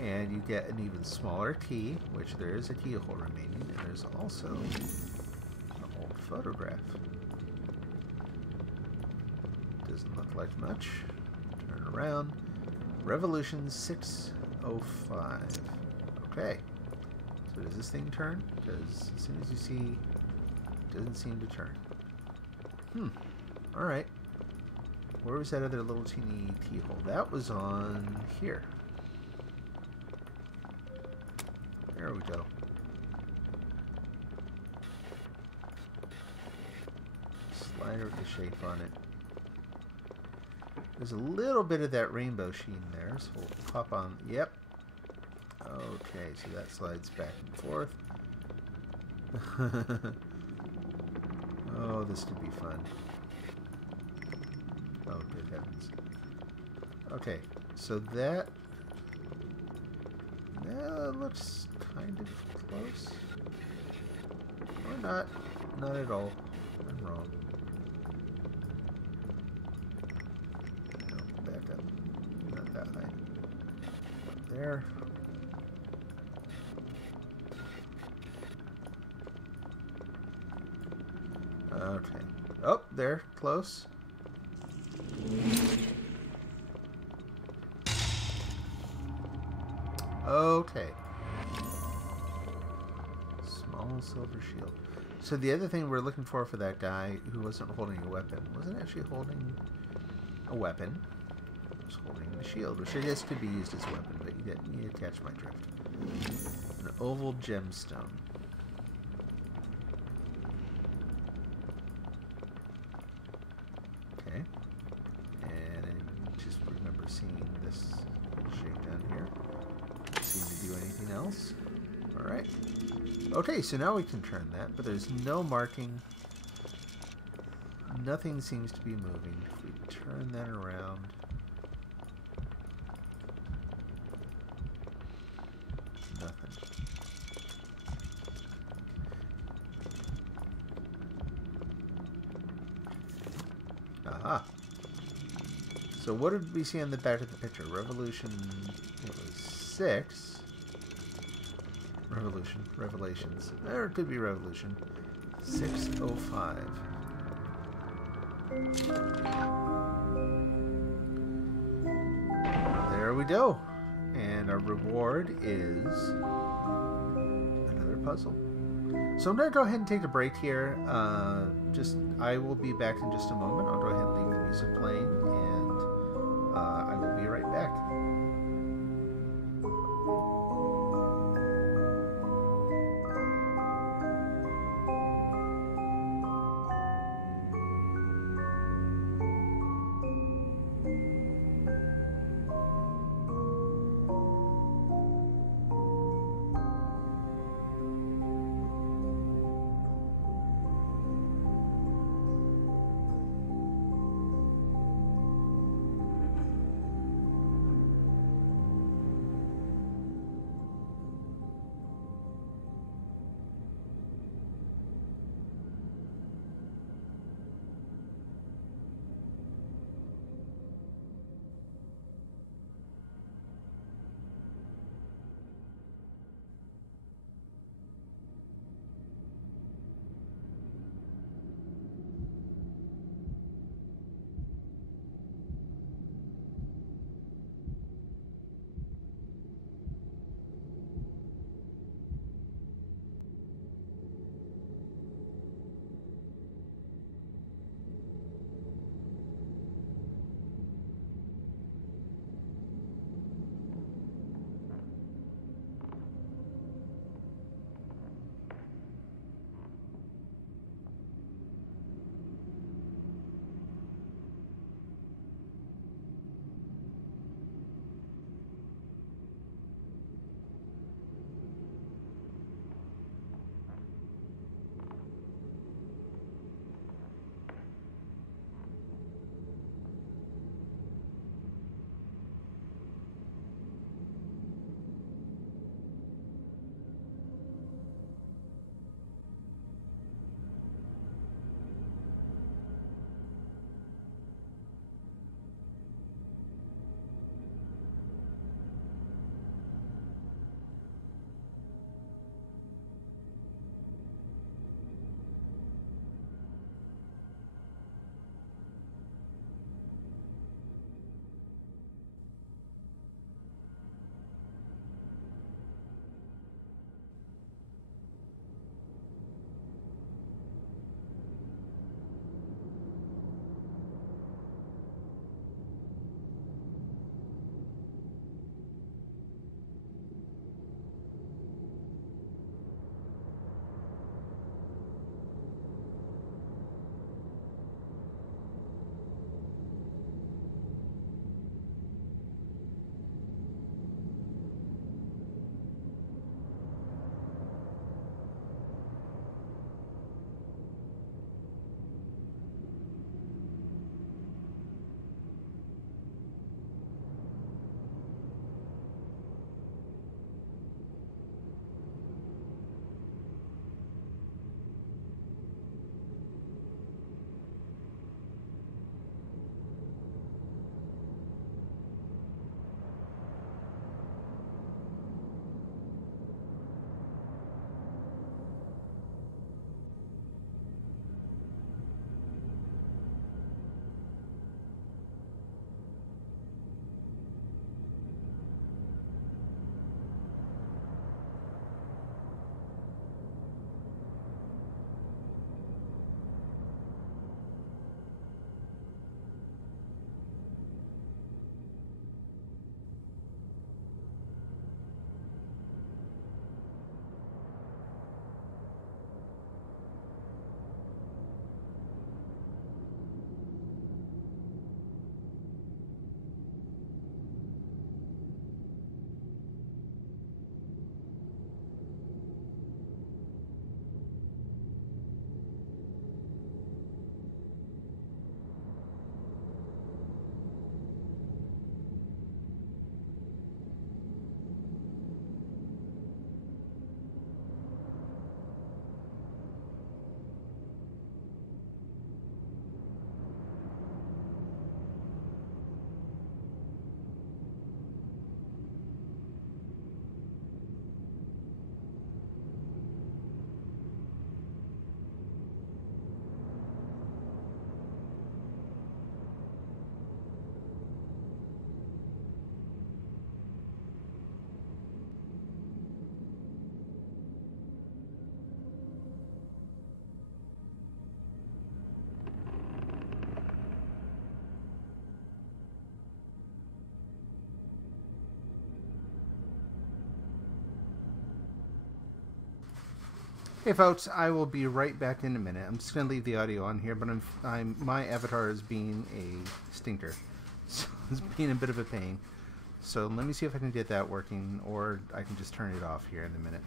and you get an even smaller key, which there is a keyhole remaining, and there's also an old photograph. Doesn't look like much. Turn around. Revolution 605. Okay. So does this thing turn? Because as soon as you see, it doesn't seem to turn. Alright. Where was that other little teeny keyhole? That was on here. There we go. Slider with the shape on it. There's a little bit of that rainbow sheen there, so we'll pop on. Yep. Okay, so that slides back and forth. Oh, this could be fun. Oh, good heavens. Okay, so that looks kind of close. Or not. Not at all. I'm wrong. There. Okay. Oh, there. Close. Okay. Small silver shield. So the other thing we're looking for that guy who wasn't holding a weapon, wasn't actually holding a weapon. Holding the shield, which I guess could be used as a weapon, but you catch my drift. An oval gemstone. Okay. And I just remember seeing this shape down here. Doesn't seem to do anything else. Alright. Okay, so now we can turn that, but there's no marking. Nothing seems to be moving. If we turn that around, nothing. Aha. So what did we see on the back of the picture? Revolution, it was 6. Revolution, Revelations. Or it could be Revolution. 605. There we go. And our reward is another puzzle. So I'm going to go ahead and take a break here. I will be back in just a moment. I'll go ahead and leave the music playing, and I will be right back. Hey folks, I will be right back in a minute. I'm just going to leave the audio on here, but my avatar is being a stinker. So it's being a bit of a pain. So let me see if I can get that working, or I can just turn it off here in a minute.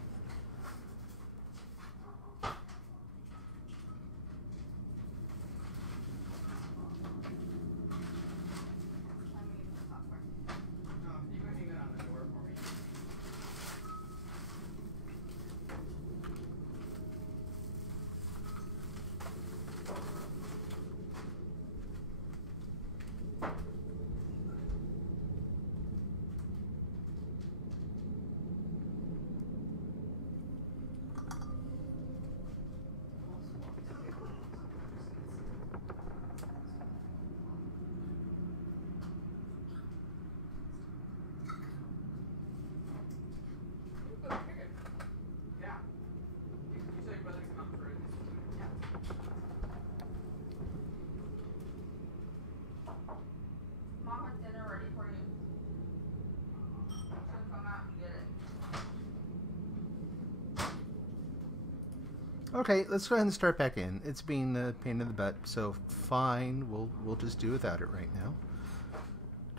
Okay, let's go ahead and start back in. It's being a pain in the butt, so fine. We'll just do without it right now.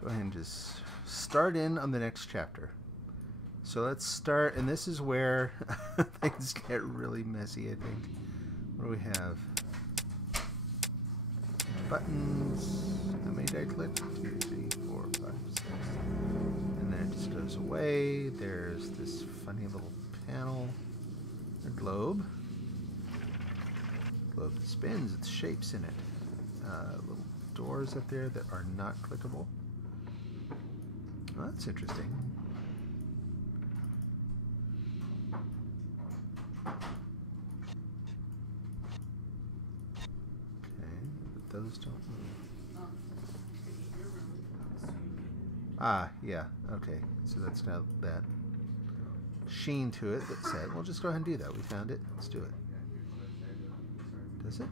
Go ahead and just start in on the next chapter. So let's start, and this is where things get really messy, I think. What do we have? Buttons. How many did I click? 2, 3, 4, 5, 6. And then it just goes away. There's this funny little panel. A globe. Globe that spins with shapes in it. Little doors up there that are not clickable. Well, that's interesting. Okay, but those don't move. Ah, yeah, okay. So that's got that sheen to it that said, we'll just go ahead and do that. We found it. Let's do it. Does it?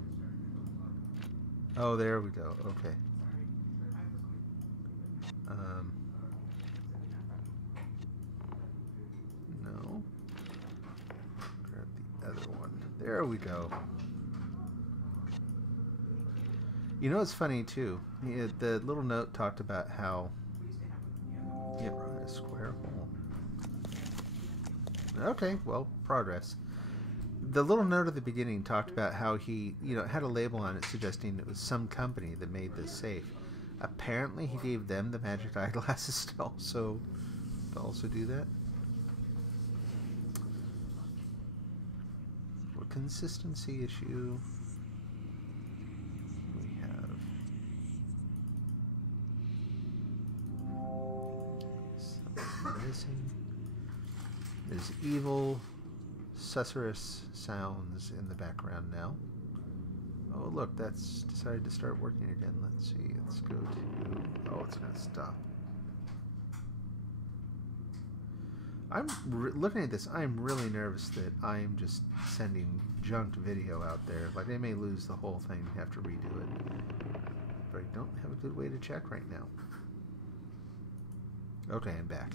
Oh, there we go. Okay. No. Grab the other one. There we go. You know, it's funny too. The little note talked about how a square hole. Okay, well, progress. The little note at the beginning talked about how he, had a label on it suggesting it was some company that made this safe. Apparently, he gave them the magic eyeglasses to also do that. A consistency issue. We have something missing. There's evil susurrus sounds in the background now. Oh, look, that's decided to start working again. Let's see. Let's go to... Oh, it's going to stop. I'm looking at this. I'm really nervous that I'm just sending junk video out there. Like, I may lose the whole thing, have to redo it. But I don't have a good way to check right now. Okay, I'm back.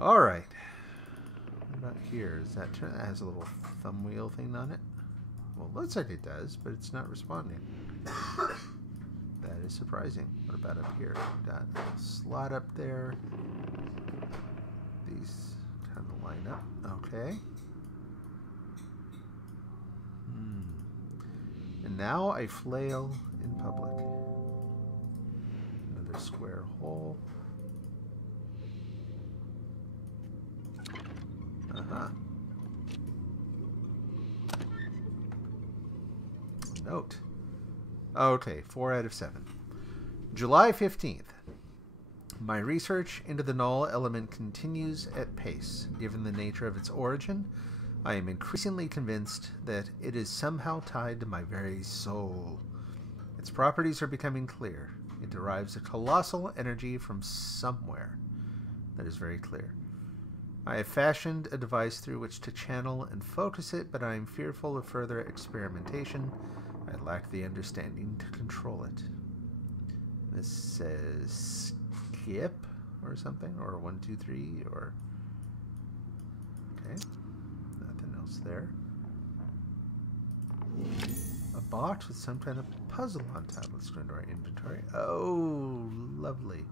All right. What about here? Is that has a little thumb wheel thing on it? Well, it looks like it does, but it's not responding. That is surprising. What about up here? We've got a slot up there. These kind of line up. Okay. And now I flail in public. Another square hole. Uh-huh. Note. Okay, 4 out of 7. July 15th. My research into the null element continues at pace. Given the nature of its origin, I am increasingly convinced that it is somehow tied to my very soul. Its properties are becoming clear. It derives a colossal energy from somewhere. That is very clear. I have fashioned a device through which to channel and focus it, but I am fearful of further experimentation. I lack the understanding to control it. This says skip or something, or 1, 2, 3, or... Okay. Nothing else there. A box with some kind of puzzle on top. Let's go into our inventory. Oh, lovely.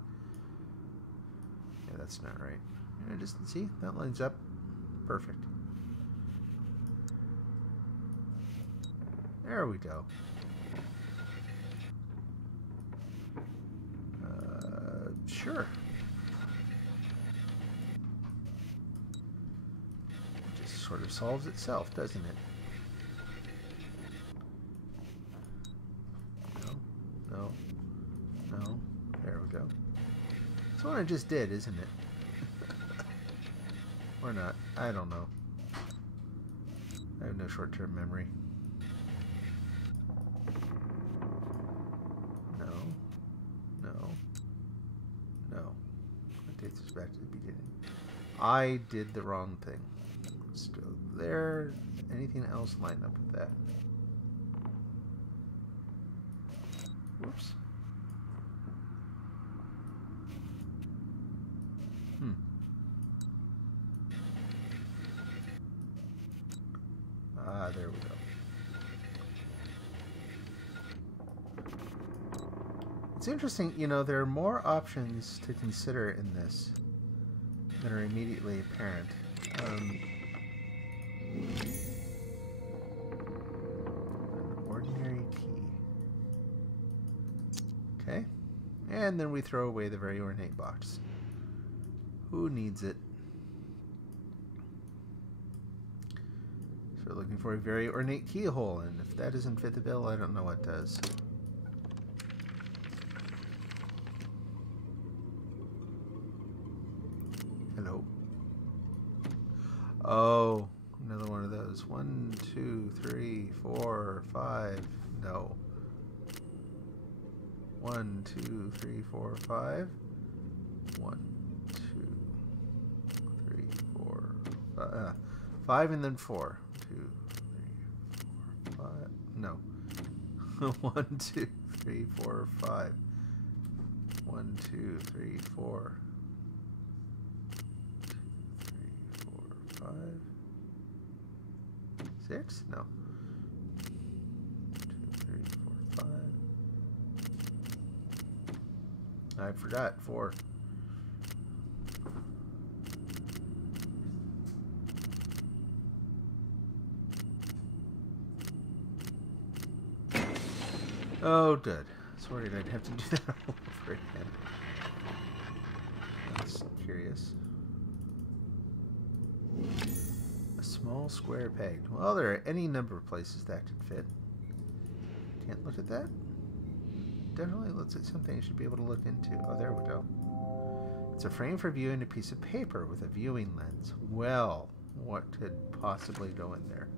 Yeah, that's not right. Yeah, just see, that lines up. Perfect. There we go. Sure. It just sort of solves itself, doesn't it? No. There we go. That's what I just did, isn't it? Or not. I don't know. I have no short-term memory. That takes us back to the beginning. I did the wrong thing. Let's go there. Anything else line up with that? Whoops. Ah, there we go. It's interesting, you know, there are more options to consider in this that are immediately apparent. An ordinary key. Okay. And then we throw away the very ornate box. Who needs it? So we're looking for a very ornate keyhole, and if that doesn't fit the bill, I don't know what does. Hello. Oh, another one of those. 1, 2, 3, 4, 5. No. 1, 2, 3, 4, 5. 1, 2, 3, 4, 5. 5 and then 4. 2, 3, 4, 5. No. 1, 2, 3, 4, 5. 1, 2, 3, 4. 5, 6? No. 2, 3, 4, 5. I forgot 4. Oh, good. I was worried I'd have to do that all over again. That's curious. Small square peg. Well, there are any number of places that could fit. Can't look at that? Definitely looks like something you should be able to look into. Oh, there we go. It's a frame for viewing a piece of paper with a viewing lens. Well, what could possibly go in there?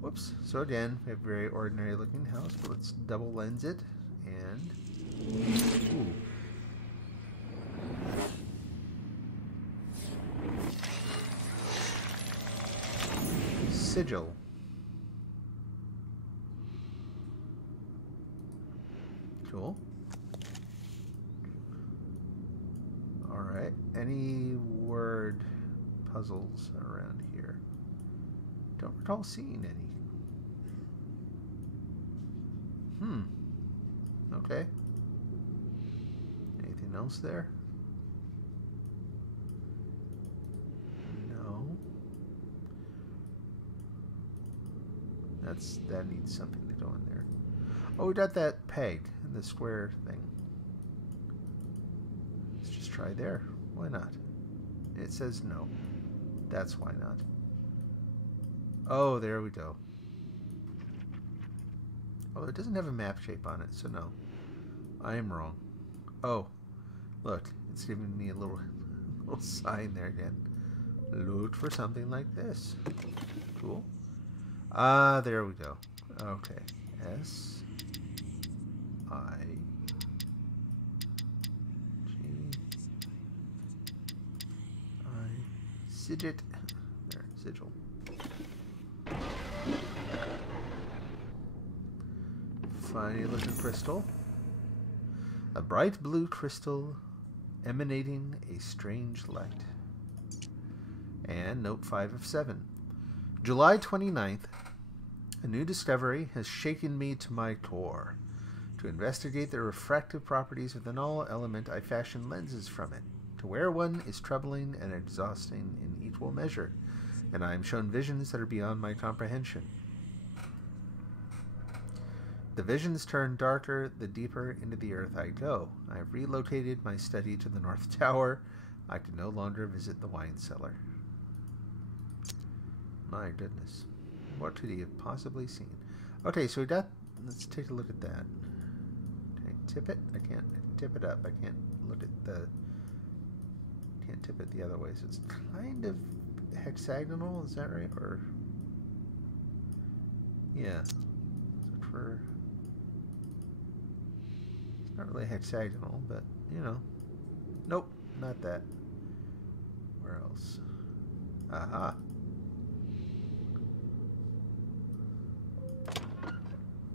Whoops. So again, we have a very ordinary looking house, but let's double lens it and... Ooh. Sigil. Cool. Alright. Any word puzzles around here? Don't recall seeing any. Okay. Anything else there? That needs something to go in there. Oh, we got that peg in the square thing. Let's just try there. Why not? It says no. That's why not. Oh, there we go. Oh, it doesn't have a map shape on it, so no. I am wrong. Oh, look. It's giving me a little sign there again. Look for something like this. Cool. Ah, there we go. Okay. S I G I Sigil. There, sigil. Funny looking crystal. A bright blue crystal emanating a strange light. And note 5 of 7. July 29th. A new discovery has shaken me to my core. To investigate the refractive properties of the null element, I fashion lenses from it. To wear one is troubling and exhausting in equal measure, and I am shown visions that are beyond my comprehension. The visions turn darker the deeper into the earth I go. I have relocated my study to the North Tower. I can no longer visit the wine cellar. My goodness. What could he have possibly seen? Okay, so we got... Let's take a look at that. Can I tip it? I can't tip it up. I can't look at the... Can't tip it the other way. So it's kind of hexagonal, is that right? Or... Yeah. Except for... It's not really hexagonal, but, you know. Nope, not that. Where else? Aha.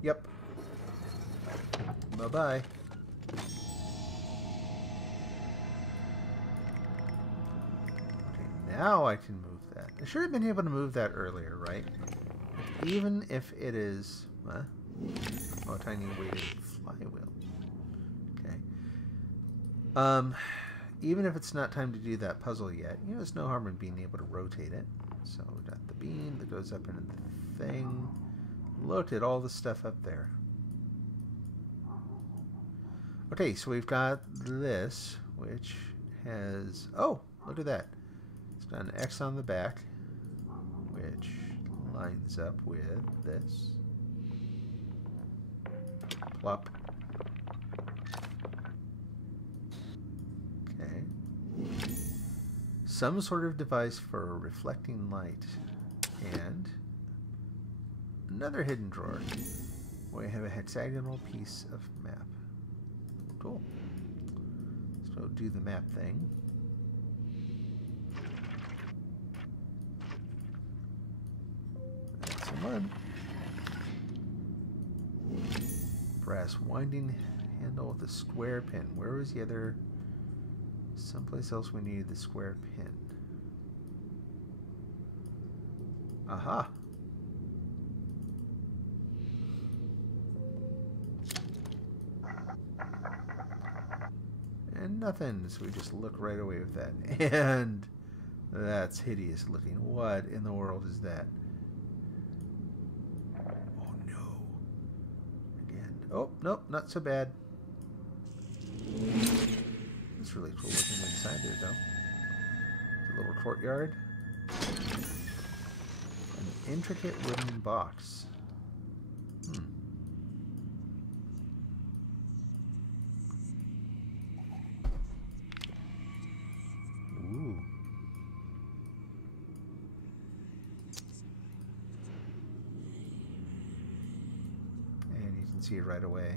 Yep. Bye-bye. Okay, now I can move that. I should have been able to move that earlier, right? Even if it is... Huh? Oh, tiny weighted flywheel. Okay. Even if it's not time to do that puzzle yet, you know, there's no harm in being able to rotate it. So we got the beam that goes up into the thing. Look at all the stuff up there. Okay, so we've got this, which has... Oh, look at that. It's got an X on the back, which lines up with this. Plop. Okay. Some sort of device for reflecting light. And... another hidden drawer where we have a hexagonal piece of map. Cool. So do the map thing. That's the one. Brass winding handle with a square pin. Where was the other? Someplace else we needed the square pin. Aha. And nothing, so we just look right away with that. And that's hideous looking. What in the world is that? Oh no. Again. Oh, nope, not so bad. It's really cool looking inside there, though. The little courtyard. An intricate wooden box. See it right away.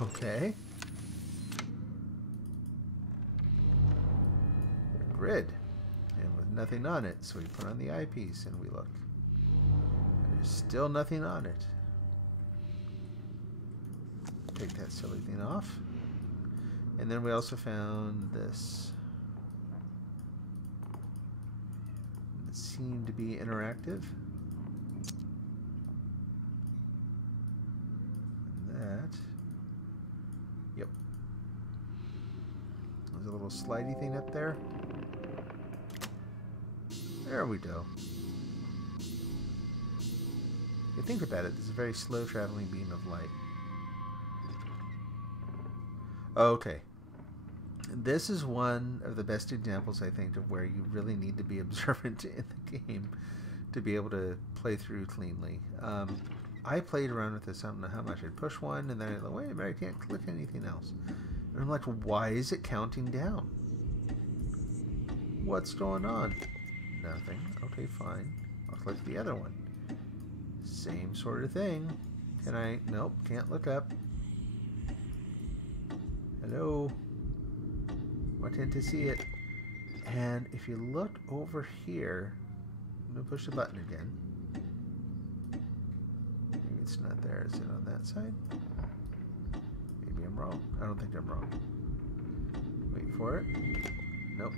Okay. A grid. And with nothing on it, so we put on the eyepiece and we look. And there's still nothing on it. Take that silly thing off. And then we also found this. Seem to be interactive. And that. Yep. There's a little slidey thing up there. There we go. You think about it, this is a very slow traveling beam of light. Okay. This is one of the best examples, I think, of where you really need to be observant in the game to be able to play through cleanly. I played around with this, I don't know how much. I'd push one, and then I'd like, wait a minute, I can't click anything else. And I'm like, why is it counting down? What's going on? Nothing. Okay, fine. I'll click the other one. Same sort of thing. Can I? Nope, can't look up. Hello? I tend to see it. And if you look over here, I'm going to push the button again. Maybe it's not there. Is it on that side? Maybe I'm wrong. I don't think I'm wrong. for it. Nope.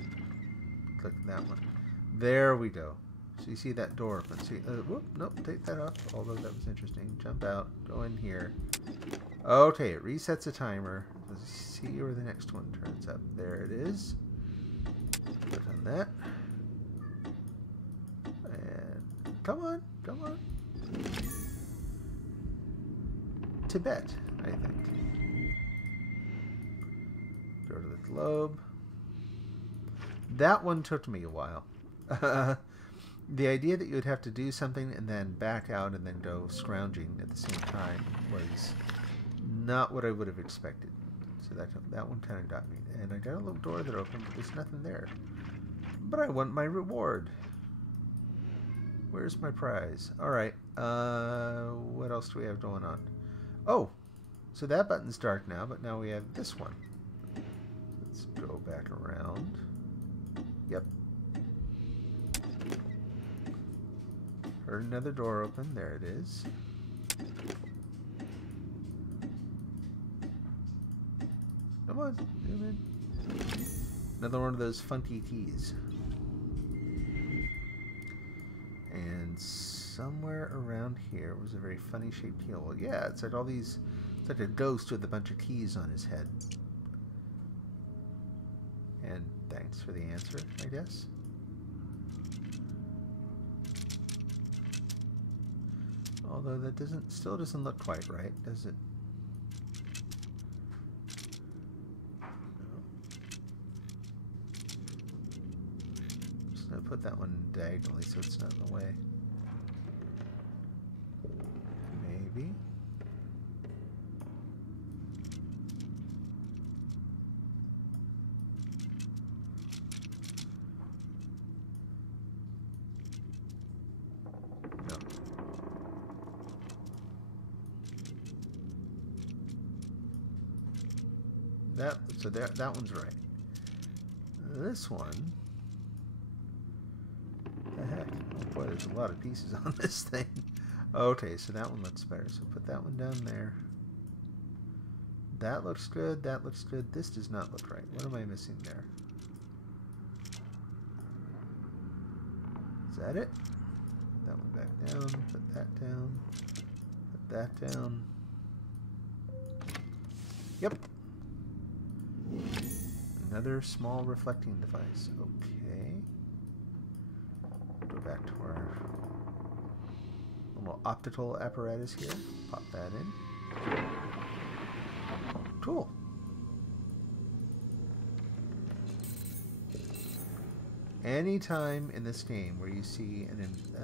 Click that one. There we go. So you see that door open. See, whoop, nope, take that off. Although that was interesting. Jump out. Go in here. Okay, it resets a timer. Let's see where the next one turns up. There it is. Click on that. And come on, come on. Tibet, I think. Go to the globe. That one took me a while. The idea that you would have to do something and then back out and then go scrounging at the same time was not what I would have expected. So that one kind of got me. And I got a little door that opened, but there's nothing there. But I want my reward. Where's my prize? Alright, what else do we have going on? Oh, so that button's dark now, but now we have this one. Let's go back around. Yep. Heard another door open. There it is. Come on, zoom in. Another one of those funky keys. And somewhere around here was a very funny shaped heel. Well, yeah, it's like all these. It's like a ghost with a bunch of keys on his head. And thanks for the answer, I guess. Although that still doesn't look quite right, does it? No. Just gonna put that one diagonally so it's not in the way. Maybe. So that one's right. This one, the heck? Oh boy, there's a lot of pieces on this thing. Okay, so that one looks better. So put that one down there. That looks good. That looks good. This does not look right. What am I missing there? Is that it? Put that one back down. Put that down. Put that down. Yep. Another small reflecting device. Okay. Go back to our little optical apparatus here. Pop that in. Cool. Anytime in this game where you see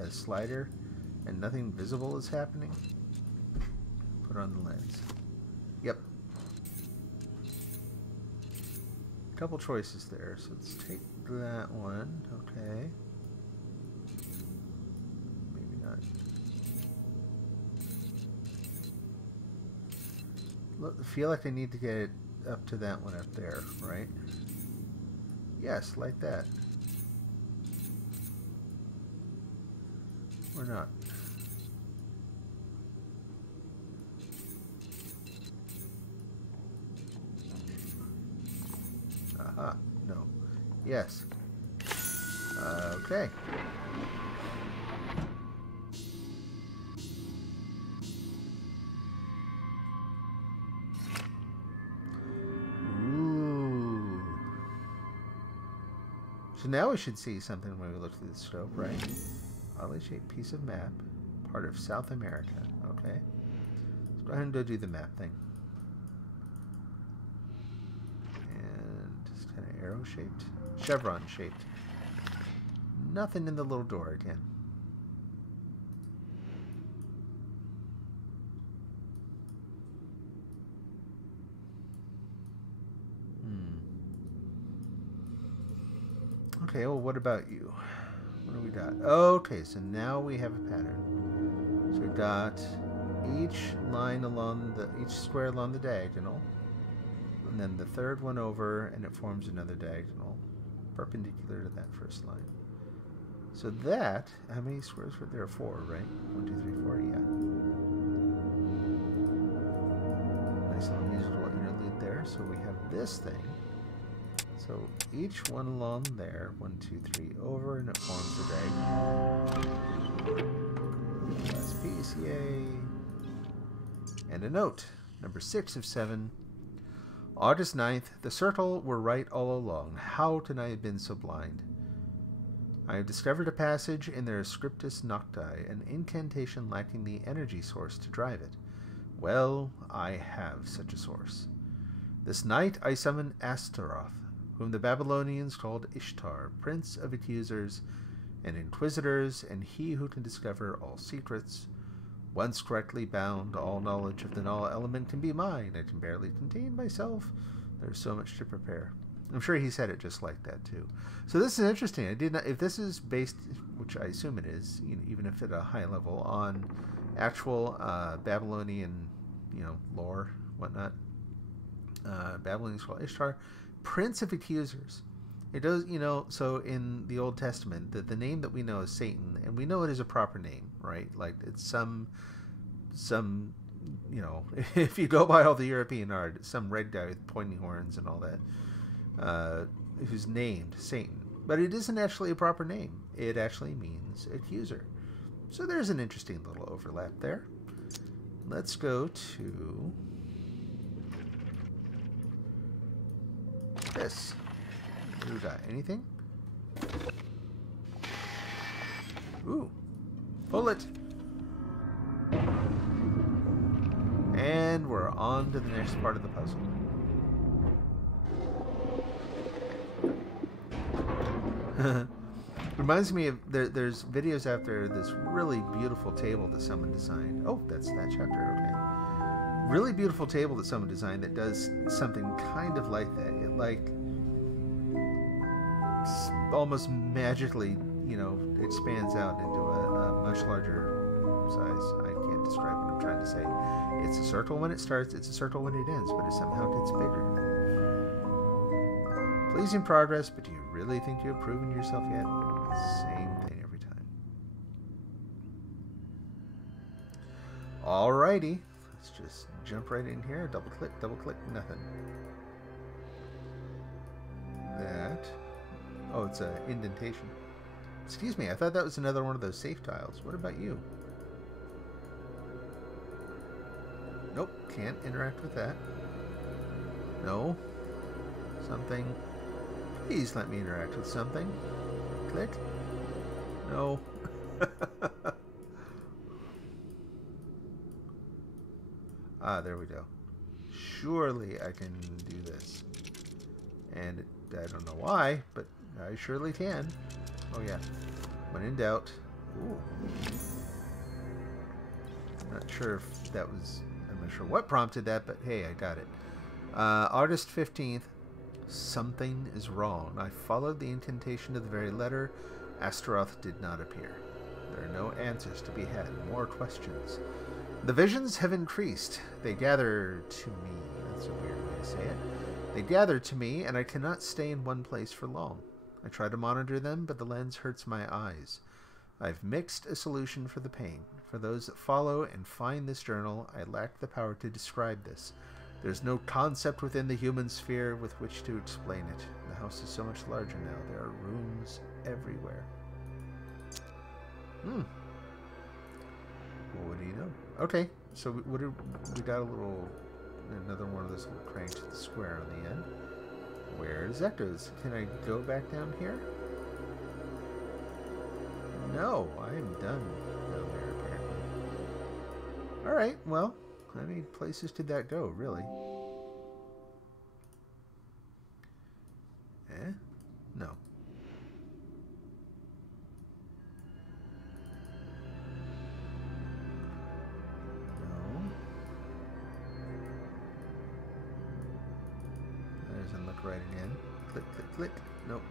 a slider and nothing visible is happening, put on the lens. Yep. Couple choices there, so let's take that one. Okay. Maybe not. Look, I feel like I need to get it up to that one up there, right? Yes, like that. Or not. Aha, no. Yes. Okay. Ooh. So now we should see something when we look through the scope, right? Oddly shaped piece of map, part of South America. Okay. Let's go ahead and go do the map thing. Kind of arrow shaped, chevron shaped. Nothing in the little door again. Okay, well, what about you? What do we got? Okay, so now we have a pattern. So we got each line along each square along the diagonal. And then the third one over, and it forms another diagonal perpendicular to that first line. So that, how many squares were there? 4, right? 1, 2, 3, 4, yeah. Nice little musical interlude there. So we have this thing. So each one along there, 1, 2, 3, over, and it forms a diagonal. Last piece, yay. And a note, number 6 of 7. August 9th, the Sertal were right all along. How can I have been so blind? I have discovered a passage in their Scriptus Nocti, an incantation lacking the energy source to drive it. Well, I have such a source. This night I summon Astaroth, whom the Babylonians called Ishtar, prince of accusers and inquisitors, and he who can discover all secrets. Once correctly bound, all knowledge of the null element can be mine. I can barely contain myself. There's so much to prepare. I'm sure he said it just like that too. So this is interesting. I did not, if this is based, which I assume it is, even if at a high level, on actual Babylonian, lore, whatnot. Babylonians called Ishtar, prince of accusers. It does, so in the Old Testament, the name that we know is Satan, and we know it is a proper name, right? Like it's some, if you go by all the European art, some red guy with pointy horns and all that, who's named Satan. But it isn't actually a proper name. It actually means accuser. So there's an interesting little overlap there. Let's go to this. We got anything? Ooh. Bullet. And we're on to the next part of the puzzle. Reminds me of there's videos out there, this really beautiful table that someone designed. Oh, that's that chapter, okay. Really beautiful table that someone designed that does something kind of like that. It almost magically, expands out into a much larger size. I can't describe what I'm trying to say. It's a circle when it starts, it's a circle when it ends, but it somehow gets bigger. Pleasing progress, but do you really think you have proven yourself yet? Same thing every time. Alrighty, let's just jump right in here. Double click, nothing. That. Oh, it's an indentation. Excuse me, I thought that was another one of those safe tiles. What about you? Nope, can't interact with that. No. Something. Please let me interact with something. Click. No. Ah, there we go. Surely I can do this. And I don't know why, but I surely can. Oh yeah. When in doubt. Ooh. Not sure if that was... I'm not sure what prompted that, but hey, I got it. August 15th. Something is wrong. I followed the incantation to the very letter. Astaroth did not appear. There are no answers to be had. More questions. The visions have increased. They gather to me. That's a weird way to say it. They gather to me, and I cannot stay in one place for long. I try to monitor them, but the lens hurts my eyes. I've mixed a solution for the pain. For those that follow and find this journal, I lack the power to describe this. There's no concept within the human sphere with which to explain it. The house is so much larger now. There are rooms everywhere. Well, what do you know? Okay, so we got another one of those little cranks with the square on the end. Where's Echoes? Can I go back down here? No, I am done down there apparently. Alright, well, how many places did that go, really? No. No. That doesn't look right again. Click, click, click. Nope.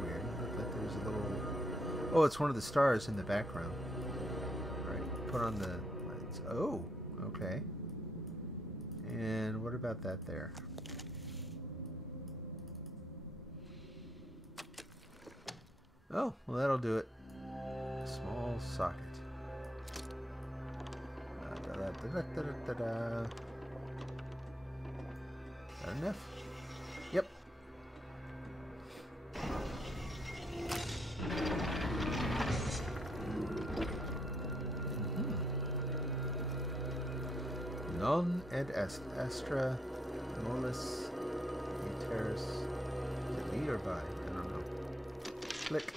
Weird. Looked like there was a little... Oh, it's one of the stars in the background. Alright, put on the lights. Oh, okay. And what about that there? Oh, well that'll do it. a small socket. That enough? Yep. Non ed astra mollis terrace. Is it me or by? I don't know. Click.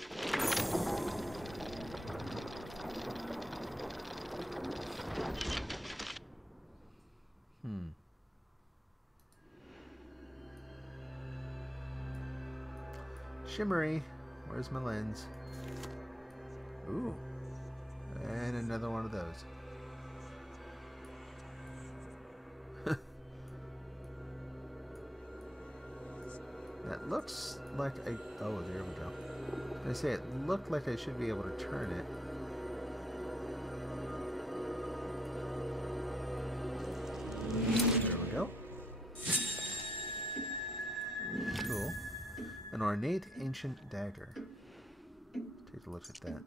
Shimmery. Where's my lens? Ooh. And another one of those. That looks like I... Oh, there we go. I say it looked like I should be able to turn it. There we go. Cool. An ornate ancient dagger. Take a look at that.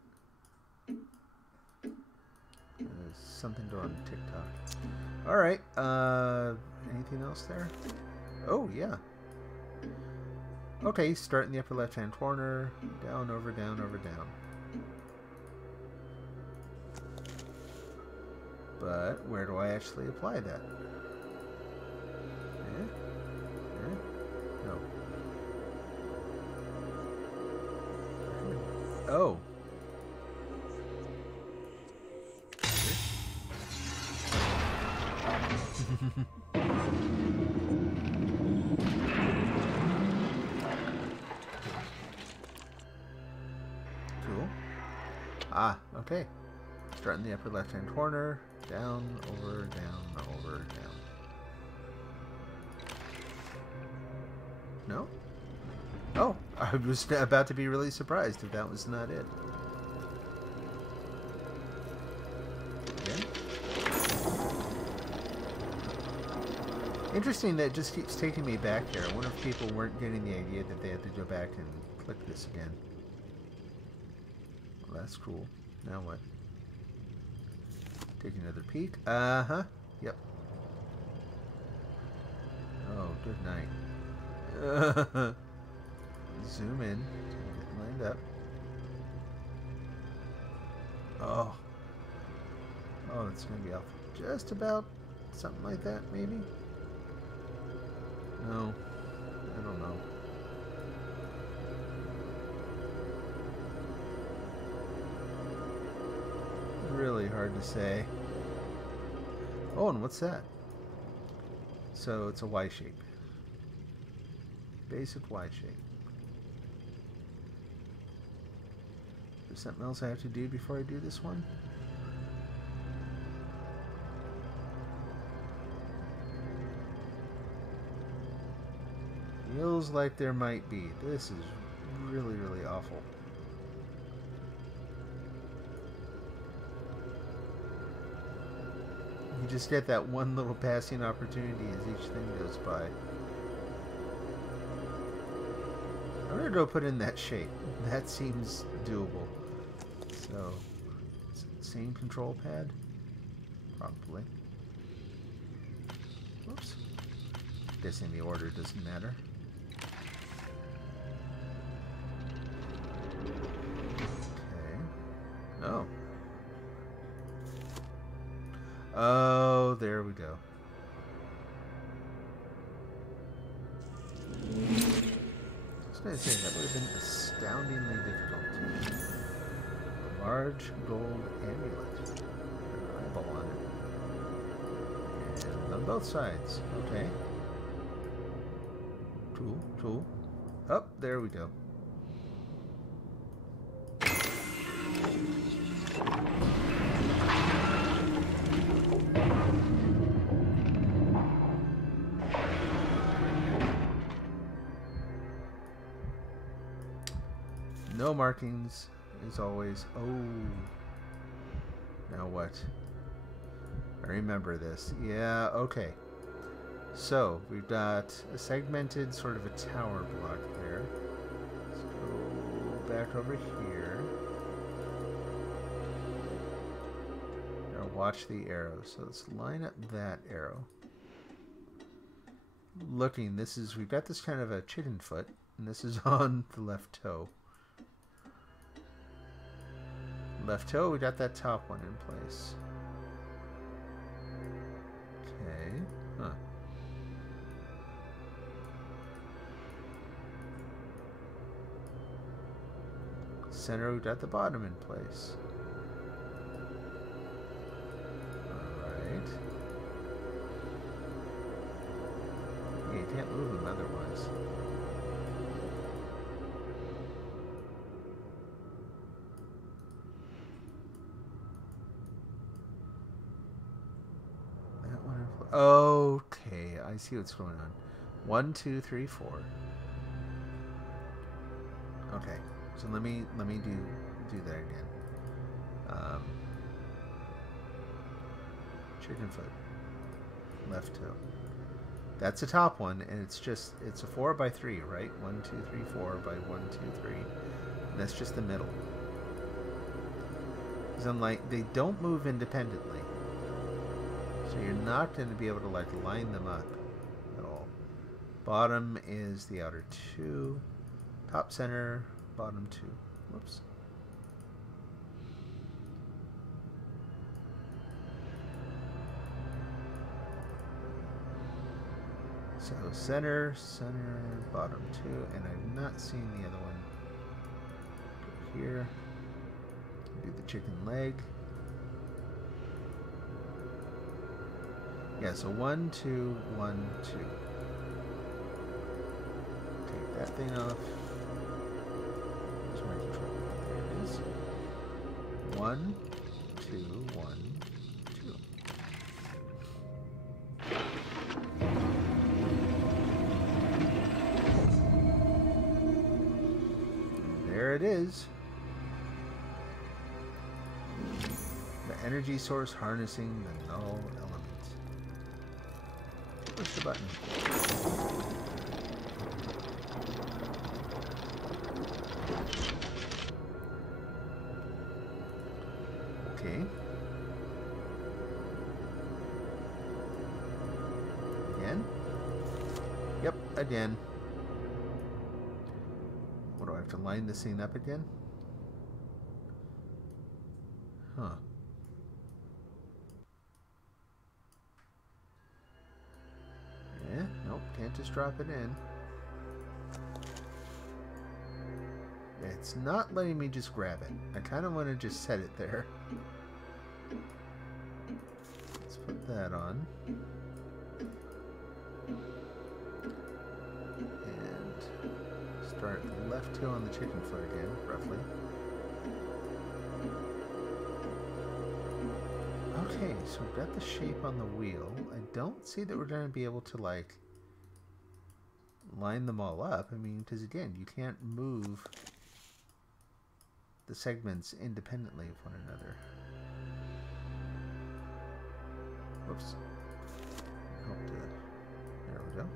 There's something going on TikTok. Alright, anything else there? Oh, yeah. Okay, start in the upper left-hand corner. Down, over, down, over, down. But where do I actually apply that? No. Oh. Cool. Ah, okay. Start in the upper left-hand corner. Down, over, down, over, down. No? Oh, I was about to be really surprised if that was not it. Okay. Interesting that it just keeps taking me back here. I wonder if people weren't getting the idea that they had to go back and click this again. Well, that's cool. Now what? Take another peek. Uh-huh. Yep. Oh, good night. Zoom in. Get lined up. Oh. Oh, it's going to be off just about something like that, maybe? No. I don't know. Really hard to say. Oh, and what's that? So it's a Y shape. Basic Y shape. There's something else I have to do before I do this one? Feels like there might be. This is really, really awful. You just get that one little passing opportunity as each thing goes by. I'm gonna go put in that shape. That seems doable. So, same control pad? Probably. Whoops. Guessing the order doesn't matter. Okay. Oh. Oh, there we go. I was going to say, that would have been astoundingly difficult. A large gold amulet. An eyeball on it. And on both sides. Okay. Cool, cool. Oh, there we go. No markings, as always. Oh. Now what? I remember this. Yeah, okay. So, we've got a segmented sort of a tower block there. Let's go back over here. watch the arrows. So let's line up that arrow. Looking, we've got this kind of a chicken foot, and this is on the left toe. Left toe, we got that top one in place. Okay, huh. Center, we got the bottom in place. Alright. Yeah, you can't move them otherwise. That one in place. Okay, I see what's going on. 1, 2, 3, 4. Okay. So let me do that again. Chicken foot, left toe. That's the top one, and it's a 4 by 3, right? 1, 2, 3, 4 by 1, 2, 3. And that's just the middle. Because unlike they don't move independently, so you're not going to be able to like line them up at all. Bottom is the outer 2, top center. Bottom 2. Whoops. So center, bottom 2, and I've not seen the other one. Go here. Do the chicken leg. Yeah, so 1, 2, 1, 2. Take that thing off. 1, 2, 1, 2. There it is. The energy source harnessing the null element. Push the button. Okay. Again? Yep, again. What, do I have to line this thing up again? Huh. Yeah, nope, can't just drop it in. It's not letting me just grab it. I kind of want to just set it there. Let's put that on. And start the left heel on the chicken foot again, roughly. Okay, so we've got the shape on the wheel. I don't see that we're going to be able to, like, line them all up. I mean, because again, you can't move the segments independently of one another. Whoops. There we go.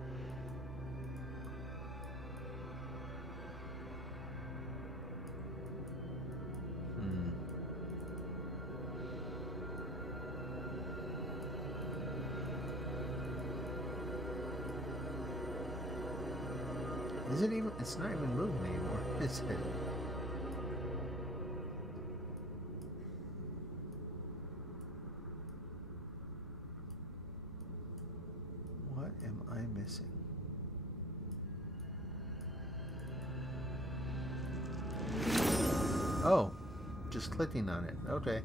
Is it even? It's not even moving anymore, is it? What am I missing? Oh, just clicking on it. Okay.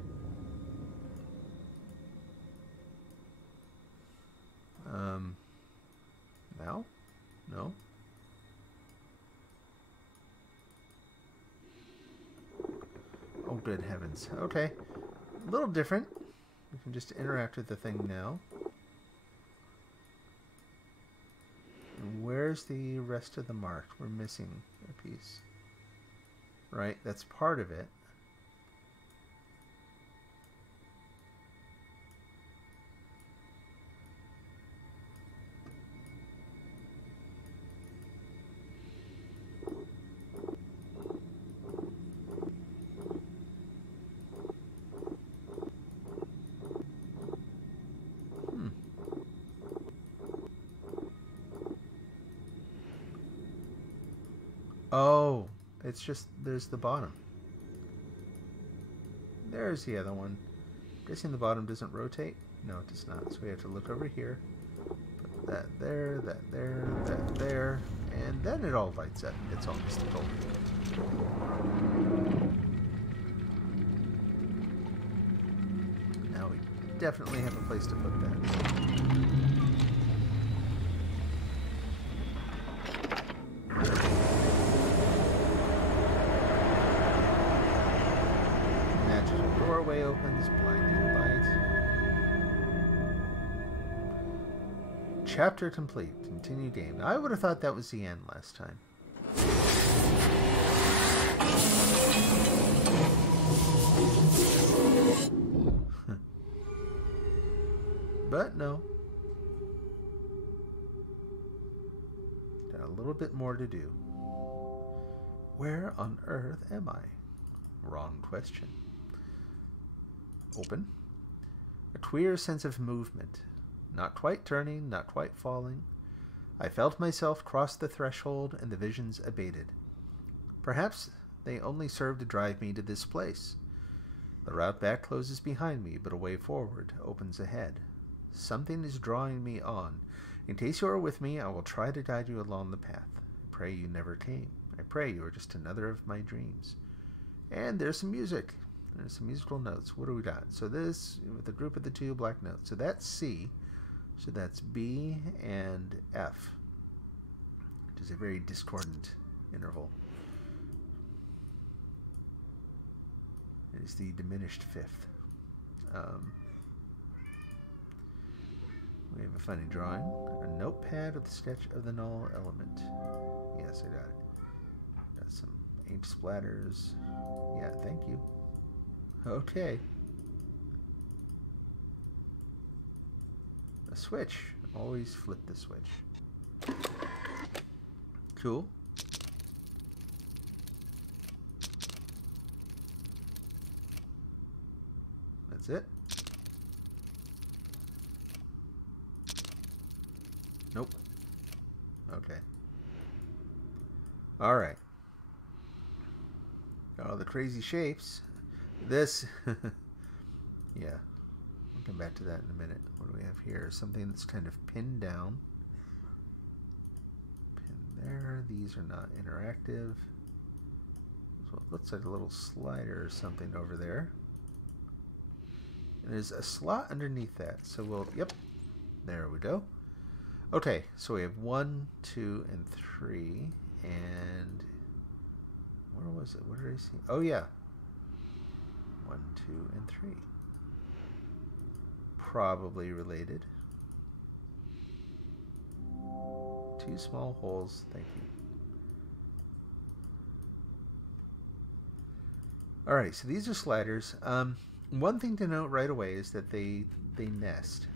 Now? No? Oh, good heavens. Okay. A little different. We can just interact with the thing now. And where's the rest of the mark? We're missing a piece. Right? That's part of it. Oh, it's just, there's the bottom. There's the other one. Guessing the bottom doesn't rotate? No, it does not. So we have to look over here. Put that there, that there, that there. And then it all lights up. It's all mystical. Now we definitely have a place to put that. Magical doorway opens, blinding light. Chapter complete. Continue game. I would have thought that was the end last time. But no. Got a little bit more to do. Where on earth am I? Wrong question. Open. A queer sense of movement. Not quite turning, not quite falling. I felt myself cross the threshold and the visions abated. Perhaps they only served to drive me to this place. The route back closes behind me, but a way forward opens ahead. Something is drawing me on. In case you are with me, I will try to guide you along the path. I pray you never came. I pray you are just another of my dreams. And there's some music. There's some musical notes. What do we got? So this, with the group of the two black notes. So that's C. So that's B and F, which is a very discordant interval. It is the diminished fifth. We have a funny drawing. A notepad with a sketch of the null element. Yes, I got it. Got some ink splatters. Yeah, thank you. Okay. A switch. Always flip the switch. Cool. That's it. Nope. Okay. All right. Got all the crazy shapes. This, yeah. We'll come back to that in a minute. What do we have here? Something that's kind of pinned down. Pin there. These are not interactive. So it looks like a little slider or something over there. And there's a slot underneath that. So we'll, yep. There we go. Okay, so we have 1, 2, and 3. And where was it? What did I see? Oh, yeah. 1, 2, and 3. Probably related. 2 small holes. Thank you. Alright, so these are sliders. One thing to note right away is that they nest,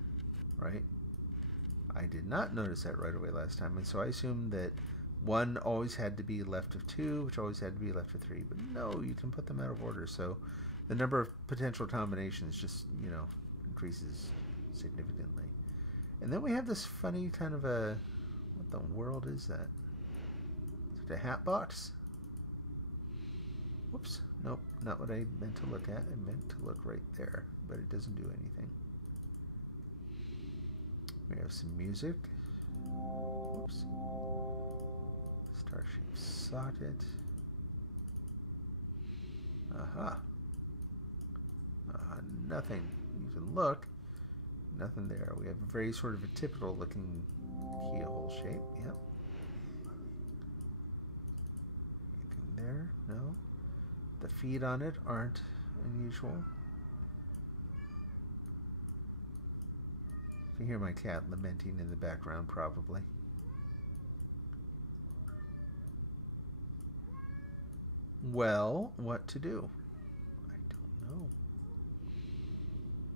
right? I did not notice that right away last time, and so I assumed that 1 always had to be left of 2, which always had to be left of 3. But no, you can put them out of order, so the number of potential combinations just, you know, increases significantly. And then we have this funny kind of a, what the world is that? Is it a hat box? Whoops, nope, not what I meant to look at. I meant to look right there, but it doesn't do anything. We have some music. Whoops. Star-shaped socket. Aha. Nothing. You can look. Nothing there. We have a very sort of a typical looking keyhole shape. Yep. Anything there? No. The feet on it aren't unusual. You can hear my cat lamenting in the background, probably. Well, what to do? I don't know.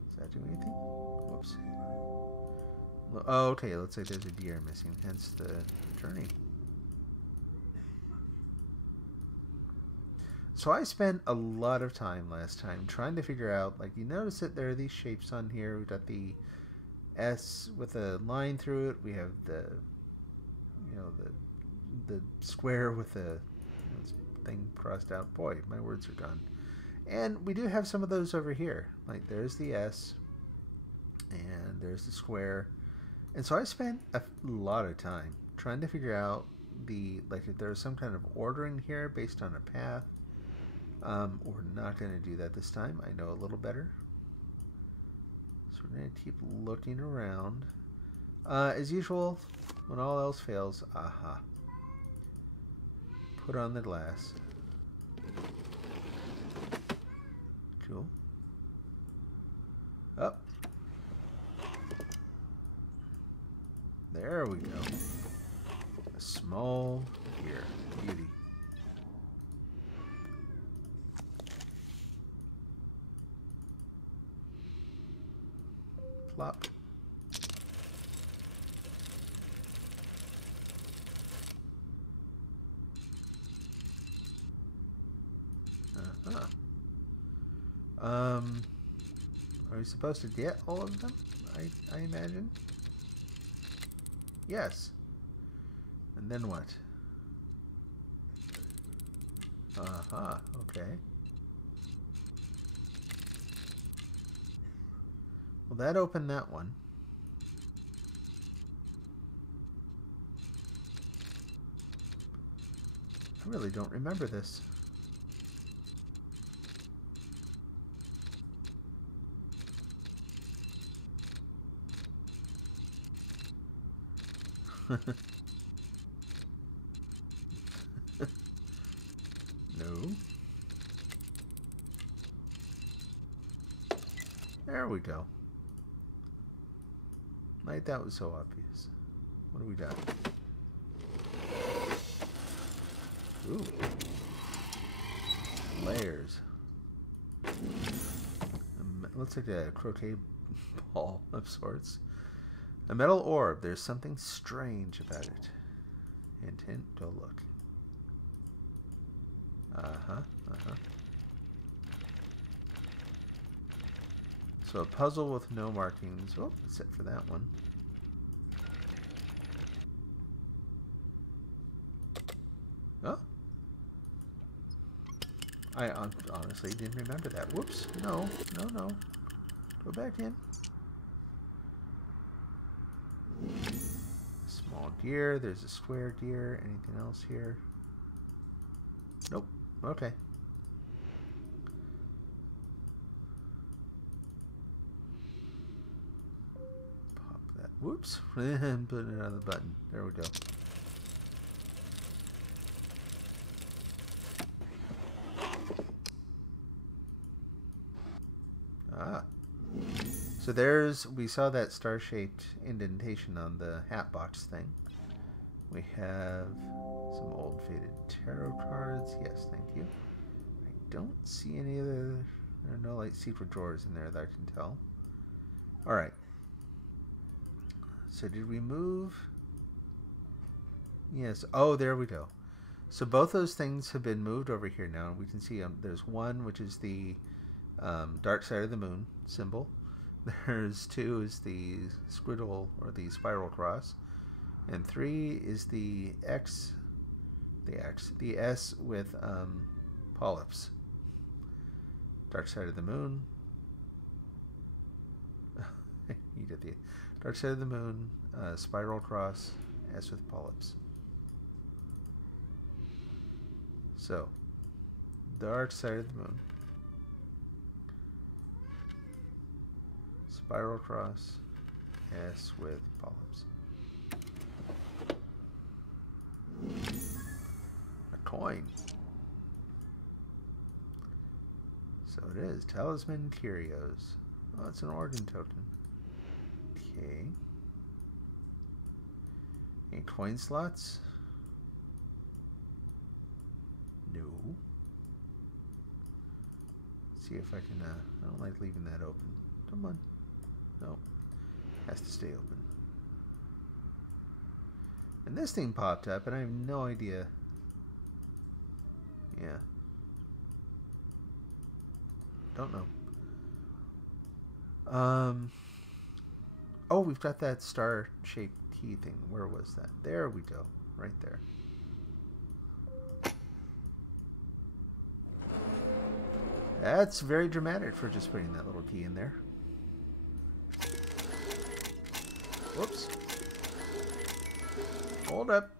Does that do anything? Whoops. Oh, okay, let's say there's a deer missing, hence the journey. So I spent a lot of time last time trying to figure out, like, you notice that there are these shapes on here. We've got the S with a line through it. We have the, you know, the square with the thing crossed out. Boy, my words are gone. And we do have some of those over here. Like, there's the S, and there's the square. And so I spent a lot of time trying to figure out like, if there's some kind of ordering here based on a path. We're not going to do that this time. I know a little better. So we're going to keep looking around. As usual, when all else fails, aha. Put on the glass. Cool. Up. There we go. A small gear. Beauty. Plop. Uh-huh. Are we supposed to get all of them? I imagine. Yes. And then what? Uh-huh. Okay. Well, that opened that one. I really don't remember this. No. There we go. Like, that was so obvious. What do we got? Ooh. Layers. Looks like a croquet ball of sorts. A metal orb. There's something strange about it. Hint, hint, don't look. Uh-huh, uh-huh. So a puzzle with no markings. Oh, except for that one. Oh. I honestly didn't remember that. Whoops. No, no, no. Go back in. Small gear. There's a square gear. Anything else here? Nope. Okay. Pop that. Whoops. And put it on the button. There we go. Ah. So we saw that star-shaped indentation on the hat box thing. We have some old faded tarot cards. Yes, thank you. I don't see any other... There are no, like, secret drawers in there that I can tell. Alright. So did we move? Yes. Oh, there we go. So both those things have been moved over here now. We can see there's one, which is the dark side of the moon symbol. There's 2 is the squiddle or the spiral cross. And 3 is the X, the S with polyps. Dark side of the moon. You did the dark side of the moon, spiral cross, S with polyps. So, dark side of the moon. Spiral cross, S with polyps. A coin. So it is. Talisman Curios. Oh, it's an organ token. Okay. Any coin slots? No. See if I can, I don't like leaving that open. Come on. No. Has to stay open. And this thing popped up, and I have no idea. Yeah. Don't know. Oh, we've got that star-shaped key thing. Where was that? There we go. Right there. That's very dramatic for just putting that little key in there. Whoops. Hold up.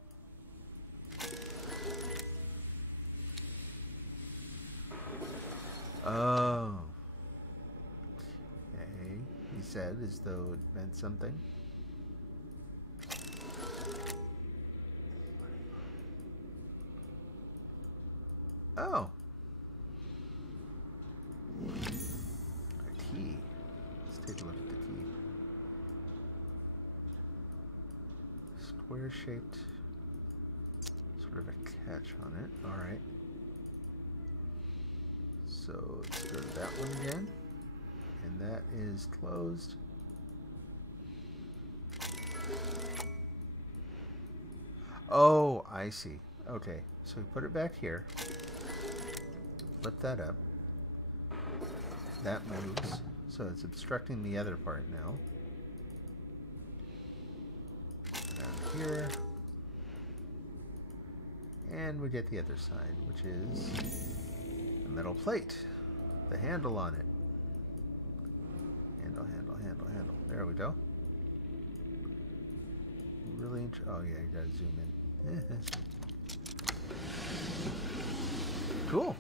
Oh. Okay. He said as though it meant something. Oh. A key. Let's take a look at the key. Square-shaped, sort of a catch on it. Alright. So let's go to that one again. And that is closed. Oh, I see. Okay, so we put it back here. Flip that up. That moves. So it's obstructing the other part now. Down here. And we get the other side, which is a metal plate. The handle on it. Handle, handle, handle, handle. There we go. Really oh yeah, you gotta zoom in. Cool.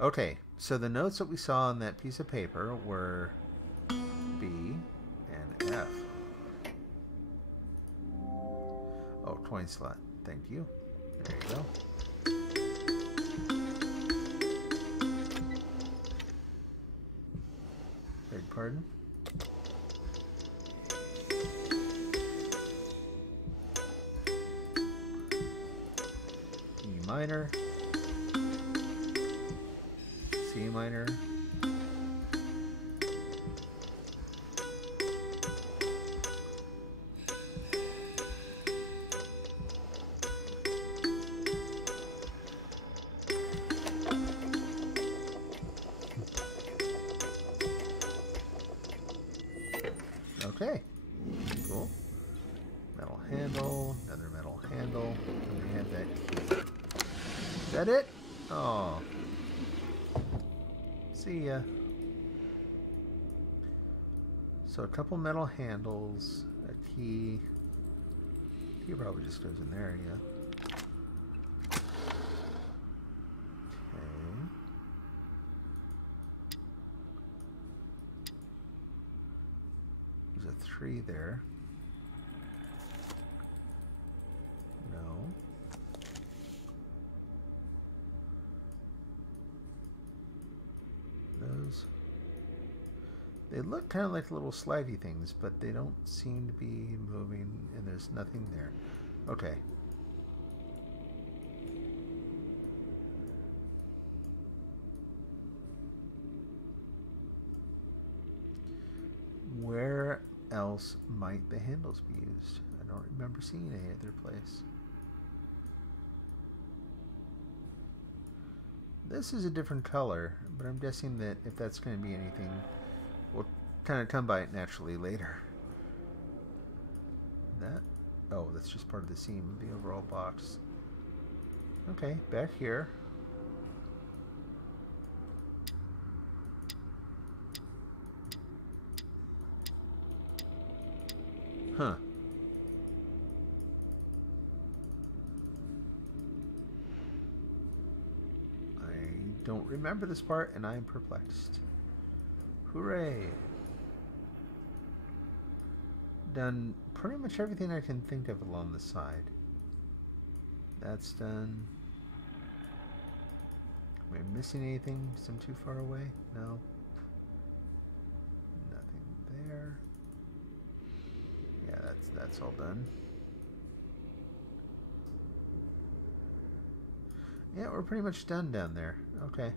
Okay, so the notes that we saw on that piece of paper were B and F. Oh, coin slot. Thank you. There you go. Beg pardon? E minor. C minor. Okay, cool. Metal handle, another metal handle, and we have that key. Is that it? Oh. See ya. So a couple metal handles, a key. Key probably just goes in there, yeah. Okay. There's a 3 there. No. Those. They look kind of like little slidey things, but they don't seem to be moving, and there's nothing there. Okay. Where else might the handles be used? I don't remember seeing any other place. This is a different color, but I'm guessing that if that's going to be anything, we'll kind of come by it naturally later. That, oh, that's just part of the seam of the overall box. Okay, back here. Huh. Don't remember this part, and I'm perplexed. Hooray! Done pretty much everything I can think of along the side. That's done. Am I missing anything? Is I'm too far away? No. Nothing there. Yeah, that's all done. Yeah, we're pretty much done down there. Okay.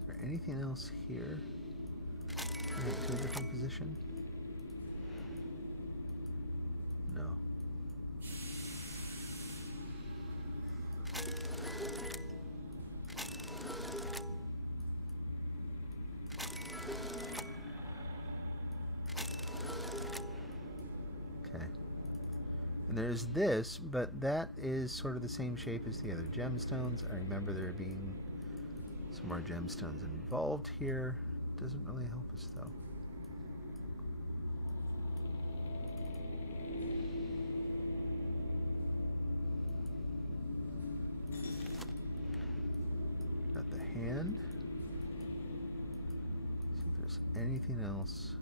Is there anything else here? Right to a different position? No. And there's this, but that is sort of the same shape as the other gemstones. I remember there being some more gemstones involved here. Doesn't really help us though. Got the hand. See if there's anything else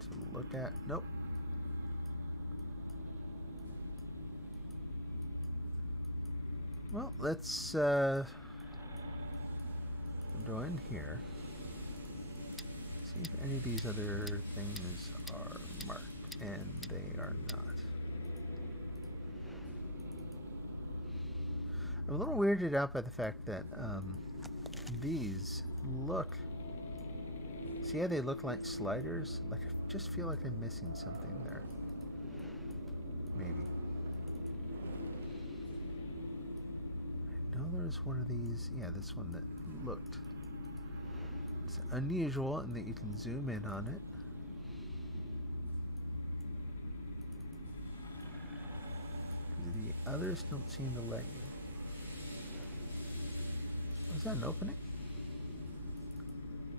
to look at. Nope. Well, let's go in here. See if any of these other things are marked, and they are not. I'm a little weirded out by the fact that these look. See how they look like sliders? Like I just feel like I'm missing something there. Maybe. I know there's one of these. Yeah, this one that looked. It's unusual in that you can zoom in on it. The others don't seem to let you. Is that an opening?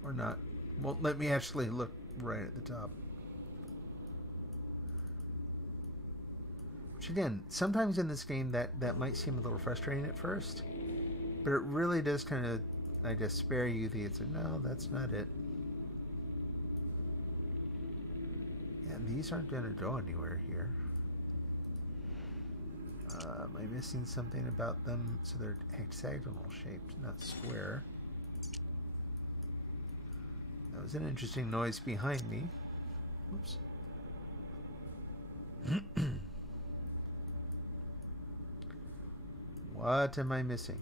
Or not? Won't let me actually look right at the top. Which again, sometimes in this game that might seem a little frustrating at first. But it really does kind of, I guess, spare you the, it's like, no, that's not it. Yeah, these aren't going to go anywhere here. Am I missing something about them? So they're hexagonal shaped, not square. That was an interesting noise behind me. Whoops. What am I missing?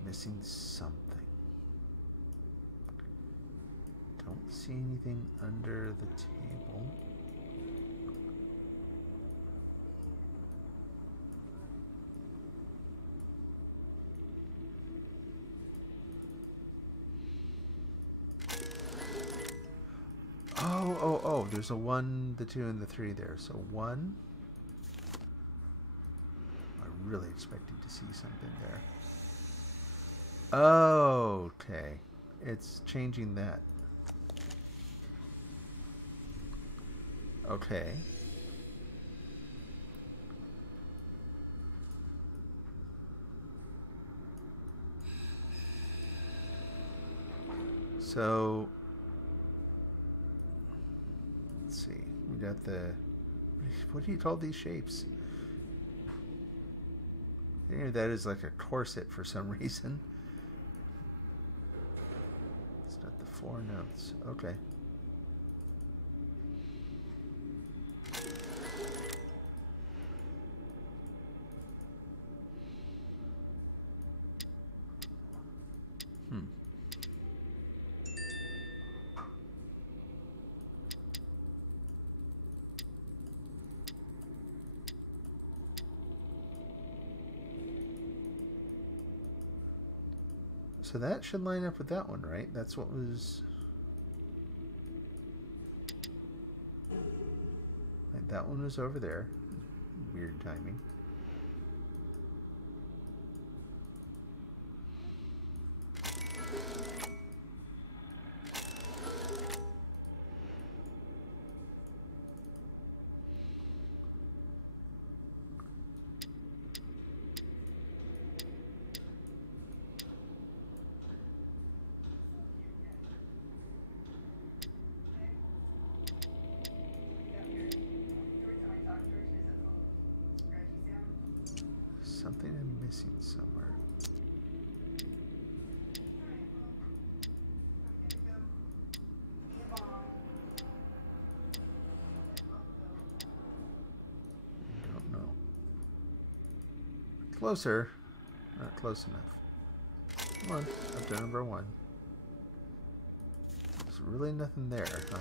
I'm missing something. Don't see anything under the table. Oh, there's a 1, the 2, and the 3 there. So 1. I'm really expecting to see something there. Okay. It's changing that. Okay. So let's see. We got the, what do you call these shapes? That is like a corset for some reason. It's not the 4 notes. Okay. So that should line up with that one, right? That's what was... Like that one was over there. Weird timing. Something I'm missing somewhere. I don't know. Closer. Not close enough. Come on, up to number 1. There's really nothing there, huh?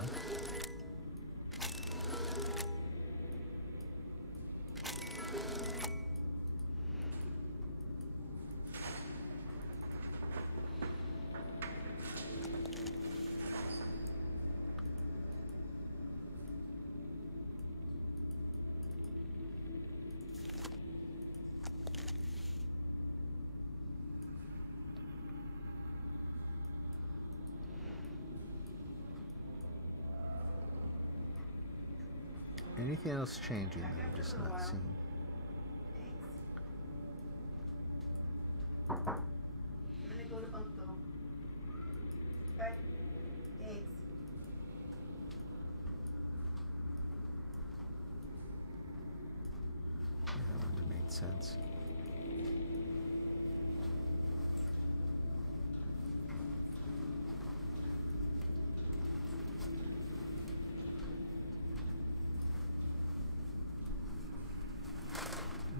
Anything else changing that I'm just not seeing? I'm gonna go to Bunko. Bye. Thanks. Yeah, that would have made sense.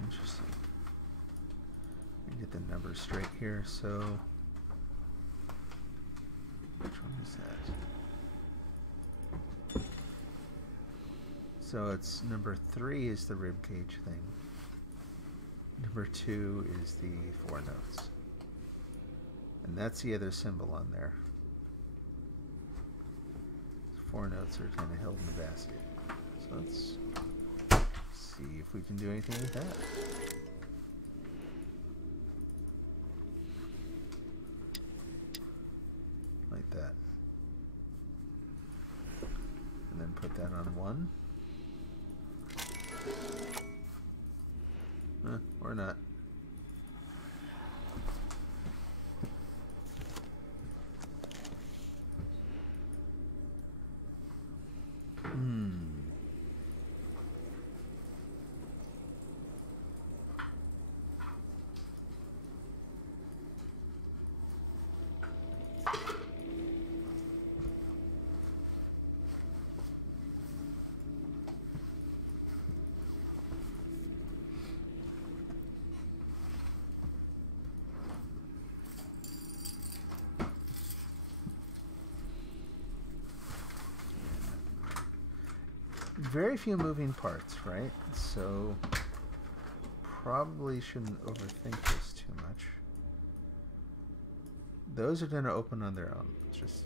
Interesting. Let me get the numbers straight here. So, which one is that? So it's number 3 is the rib cage thing. Number 2 is the 4 notes. And that's the other symbol on there. 4 notes are kind of held in the basket. So let's see if we can do anything with that. Like that. And then put that on 1. Or not. Very few moving parts, right? So probably shouldn't overthink this too much. Those are going to open on their own. Let's just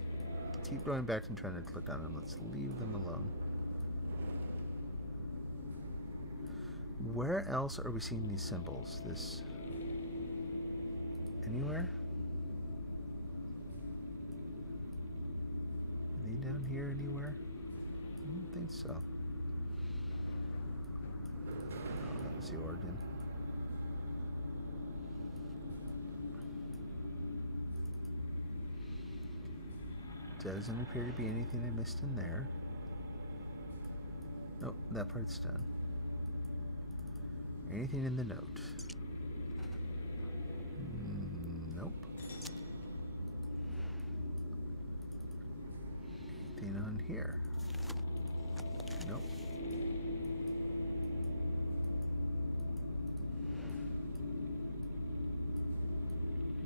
keep going back and trying to click on them. Let's leave them alone. Where else are we seeing these symbols? This anywhere? Are they down here anywhere? I don't think so. That was the organ. Doesn't appear to be anything I missed in there. Nope, that part's done. Anything in the note? Nope. Anything on here? Nope.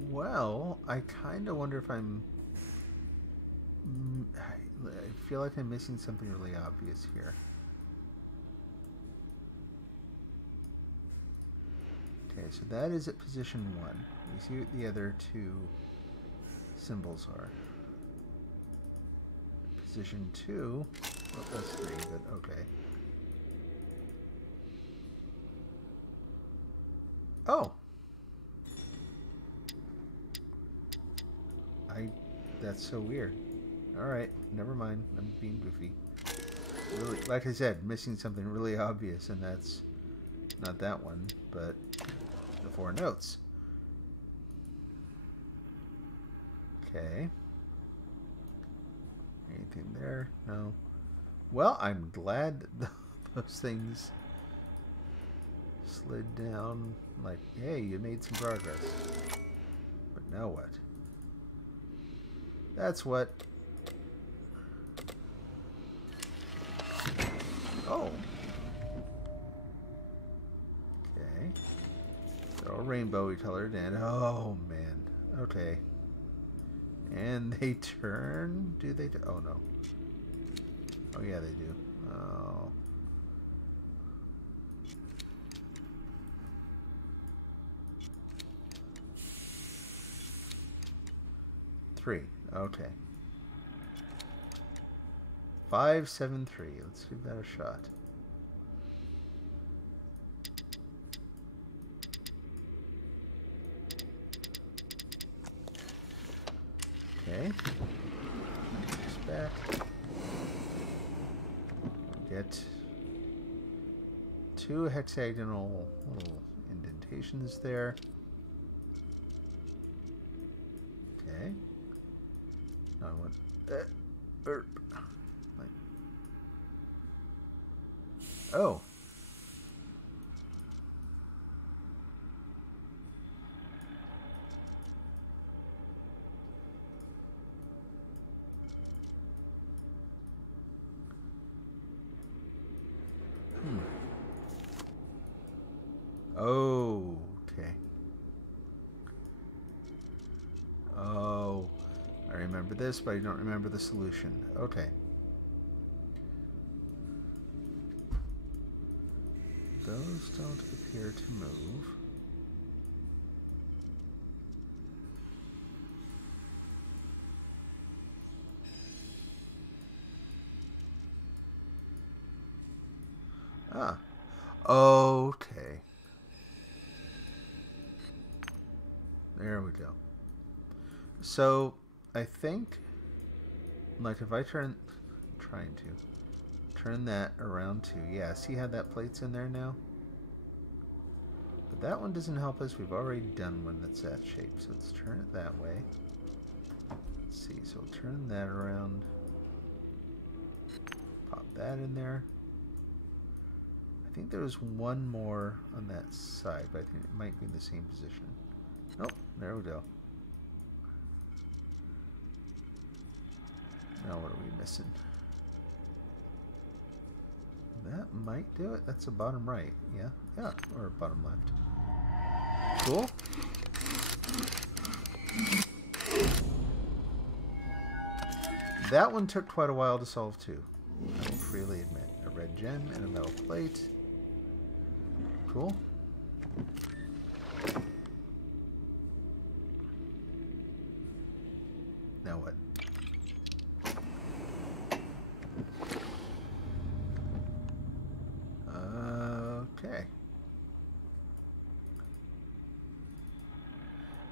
Well, I kind of wonder if I feel like I'm missing something really obvious here. Okay, so that is at position 1. You see what the other 2 symbols are. Position 2, well, that's 3, but okay. Oh! That's so weird. Alright, never mind. I'm being goofy. Really, like I said, missing something really obvious, and that's not that one, but the 4 notes. Okay. Anything there? No. Well, I'm glad that those things slid down. Like, hey, you made some progress. But now what? That's what... Oh. Okay. They're all rainbowy colored and... Oh, man. Okay. And they turn? Do they? Oh, no. Oh, yeah, they do. Oh. Three. Okay. 573. Let's give that a shot. Okay. Just back. Get 2 hexagonal little indentations there. Okay. Now I want like, oh. Oh, okay. Oh, I remember this, but I don't remember the solution. Okay. Those don't appear to move. Ah. Okay. There we go. So, I think, like, if I turn that around to, yeah, see how that plate's in there now? But that one doesn't help us. We've already done one that's that shape. So let's turn it that way. Let's see. So we'll turn that around. Pop that in there. I think there was one more on that side, but I think it might be in the same position. Nope. There we go. Now what are we missing? That might do it. That's a bottom right. Yeah. Yeah. Or bottom left. Cool. That one took quite a while to solve too. I will freely admit. A red gem and a metal plate. Cool. Now what? Okay.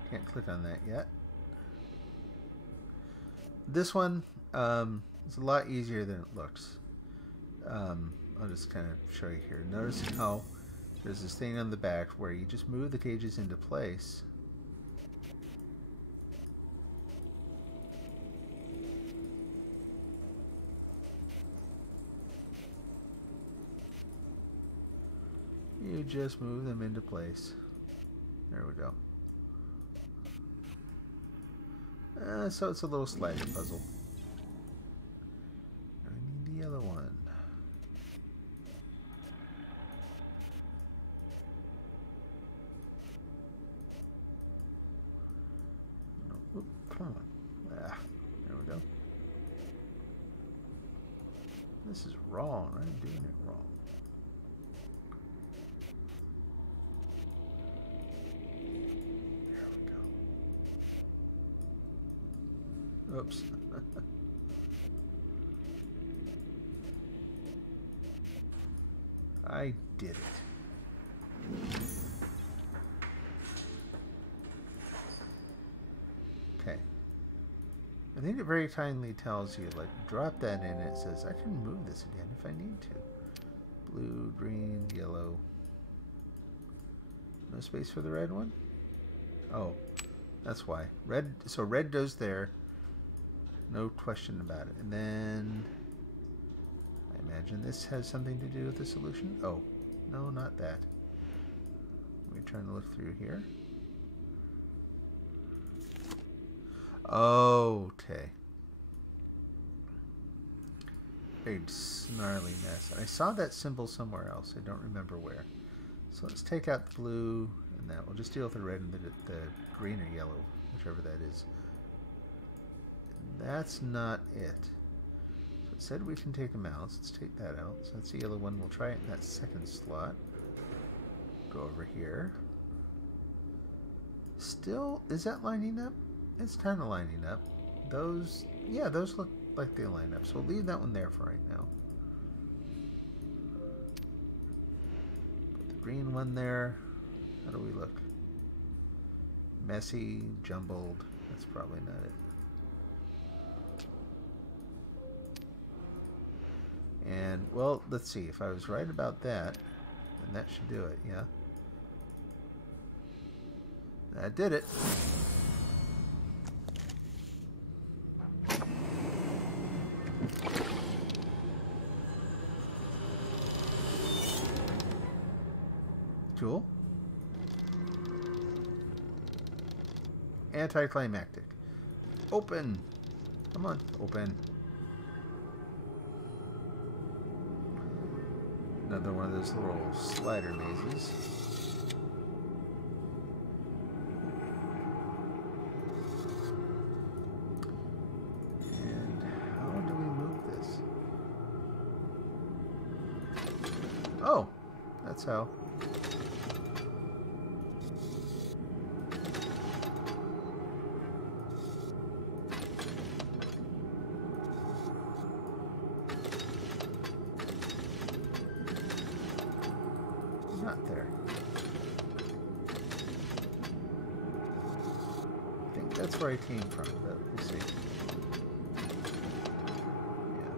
Can't click on that yet. This one is a lot easier than it looks. I'll just kind of show you here. Notice how there's this thing on the back where you just move the cages into place. You just move them into place. There we go. So it's a little slider puzzle. I need the other one. No, oop, come on. Ah, there we go. This is wrong. I'm doing it wrong. Oops. I did it. Okay. I think it very kindly tells you, like, drop that in. It says, I can move this again if I need to. Blue, green, yellow. No space for the red one? Oh, that's why. Red, so red goes there. No question about it. And then I imagine this has something to do with the solution. Oh, no, not that. Let me try to look through here. Okay. Big snarly mess. I saw that symbol somewhere else. I don't remember where. So let's take out the blue and that. We'll just deal with the red and the green or yellow, whichever that is. That's not it. So it said we can take them out. So let's take that out. So that's the yellow one. We'll try it in that second slot. Go over here. Still, is that lining up? It's kind of lining up. Those, yeah, those look like they line up. So we'll leave that one there for right now. Put the green one there. How do we look? Messy, jumbled. That's probably not it. And, well, let's see. If I was right about that, and that should do it, yeah. That did it. Cool. Anticlimactic. Open. Come on, open. Another one of those little slider mazes. And how do we move this? Oh, that's how. Not there. I think that's where I came from, but we'll see. Yeah.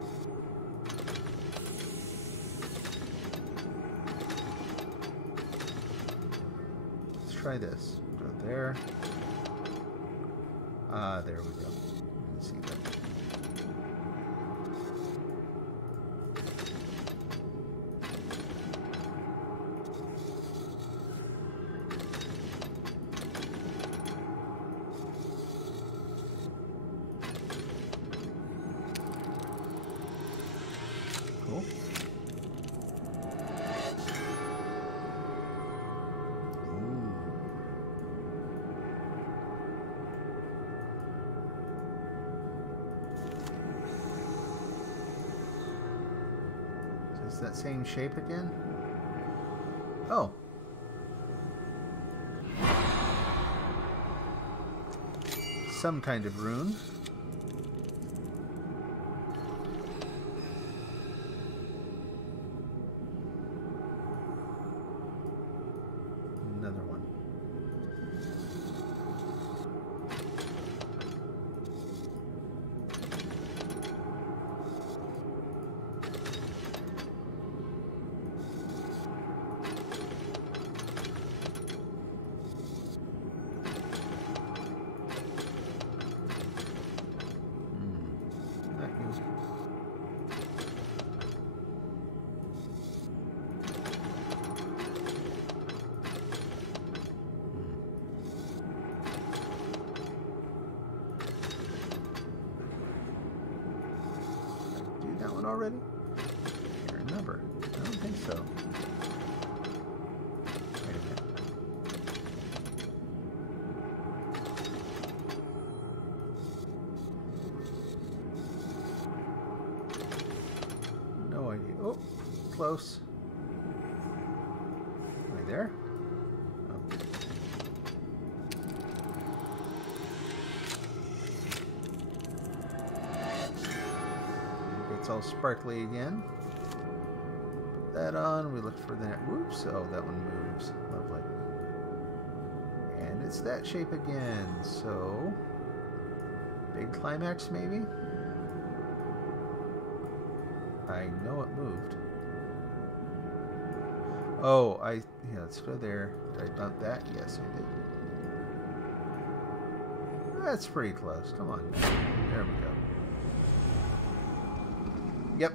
Let's try this. Go there. Ah, there we go. Let's see that. Cool. Ooh. So it's that same shape again? Oh. Some kind of rune. Another one. Not you. Do that one already? Can't remember. I don't think so. Wait a minute. No idea. Oh, close. Am I there? Oh. It's all sparkly again. Put that on. We look for that. Whoops. Oh, that one moves. Lovely. And it's that shape again. So, big climax maybe? I know it moved. Oh, yeah, let's go there. Did I bump that? Yes, I did. That's pretty close. Come on. There we go. Yep.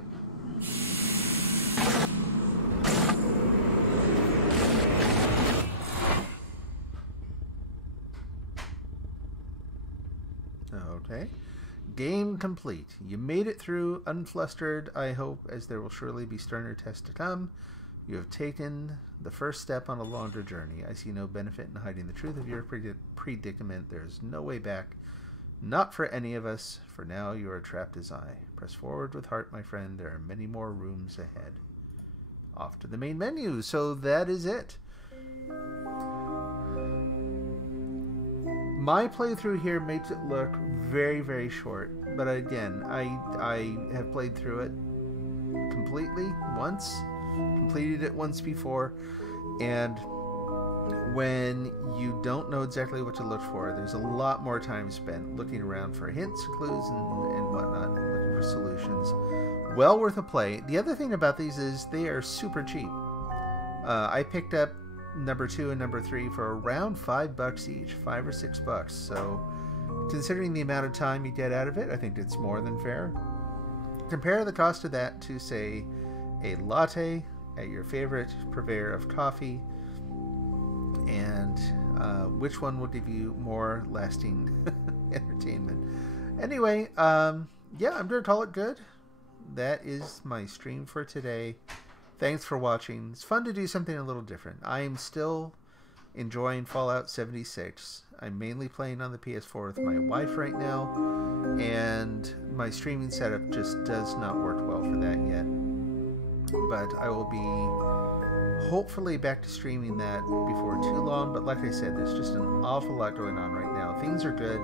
Okay. Game complete. You made it through unflustered, I hope, as there will surely be sterner tests to come. You have taken the first step on a longer journey. I see no benefit in hiding the truth of your predicament. There is no way back. Not for any of us. For now, you are trapped as I. Press forward with heart, my friend. There are many more rooms ahead. Off to the main menu. So that is it. My playthrough here makes it look very, very short. But again, I have played through it completely once. Completed it once before. And when you don't know exactly what to look for, there's a lot more time spent looking around for hints, clues, and whatnot, and looking for solutions. Well worth a play. The other thing about these is they are super cheap. I picked up number 2 and number 3 for around $5 each, $5 or $6. So, considering the amount of time you get out of it, I think it's more than fair. Compare the cost of that to, say, a latte at your favorite purveyor of coffee, and which one will give you more lasting entertainment. Anyway, yeah, I'm going to call it good. That is my stream for today. Thanks for watching. It's fun to do something a little different. I am still enjoying Fallout 76. I'm mainly playing on the PS4 with my wife right now, and my streaming setup just does not work well for that yet. But I will be hopefully back to streaming that before too long. But like I said, there's just an awful lot going on right now. Things are good.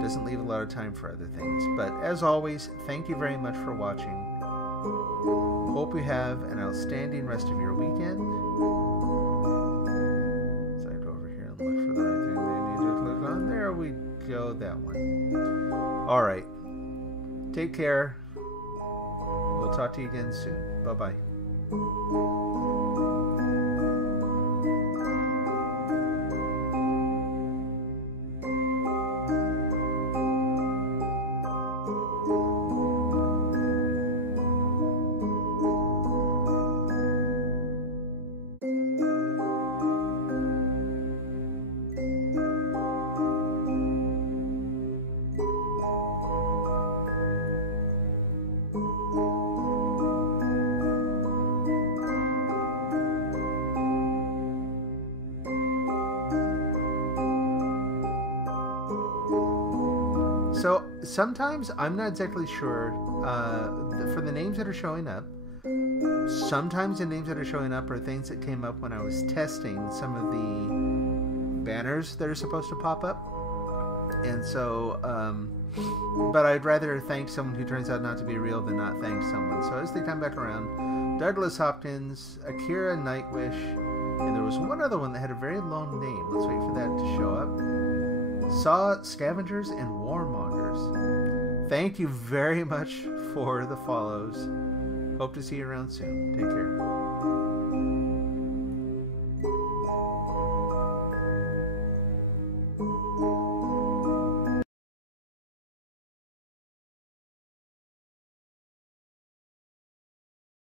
Doesn't leave a lot of time for other things. But as always, thank you very much for watching. Hope you have an outstanding rest of your weekend. So I go over here and look for the right thing I need to click on. There we go, that one. Alright. Take care. We'll talk to you again soon. Bye-bye. So sometimes I'm not exactly sure for the names that are showing up. Sometimes the names that are showing up are things that came up when I was testing some of the banners that are supposed to pop up. And so, but I'd rather thank someone who turns out not to be real than not thank someone. So as they come back around, Douglas Hopkins, Akira Nightwish, and there was one other one that had a very long name. Let's wait for that to show up. Saw Scavengers and Warmongers. Thank you very much for the follows. Hope to see you around soon. Take care.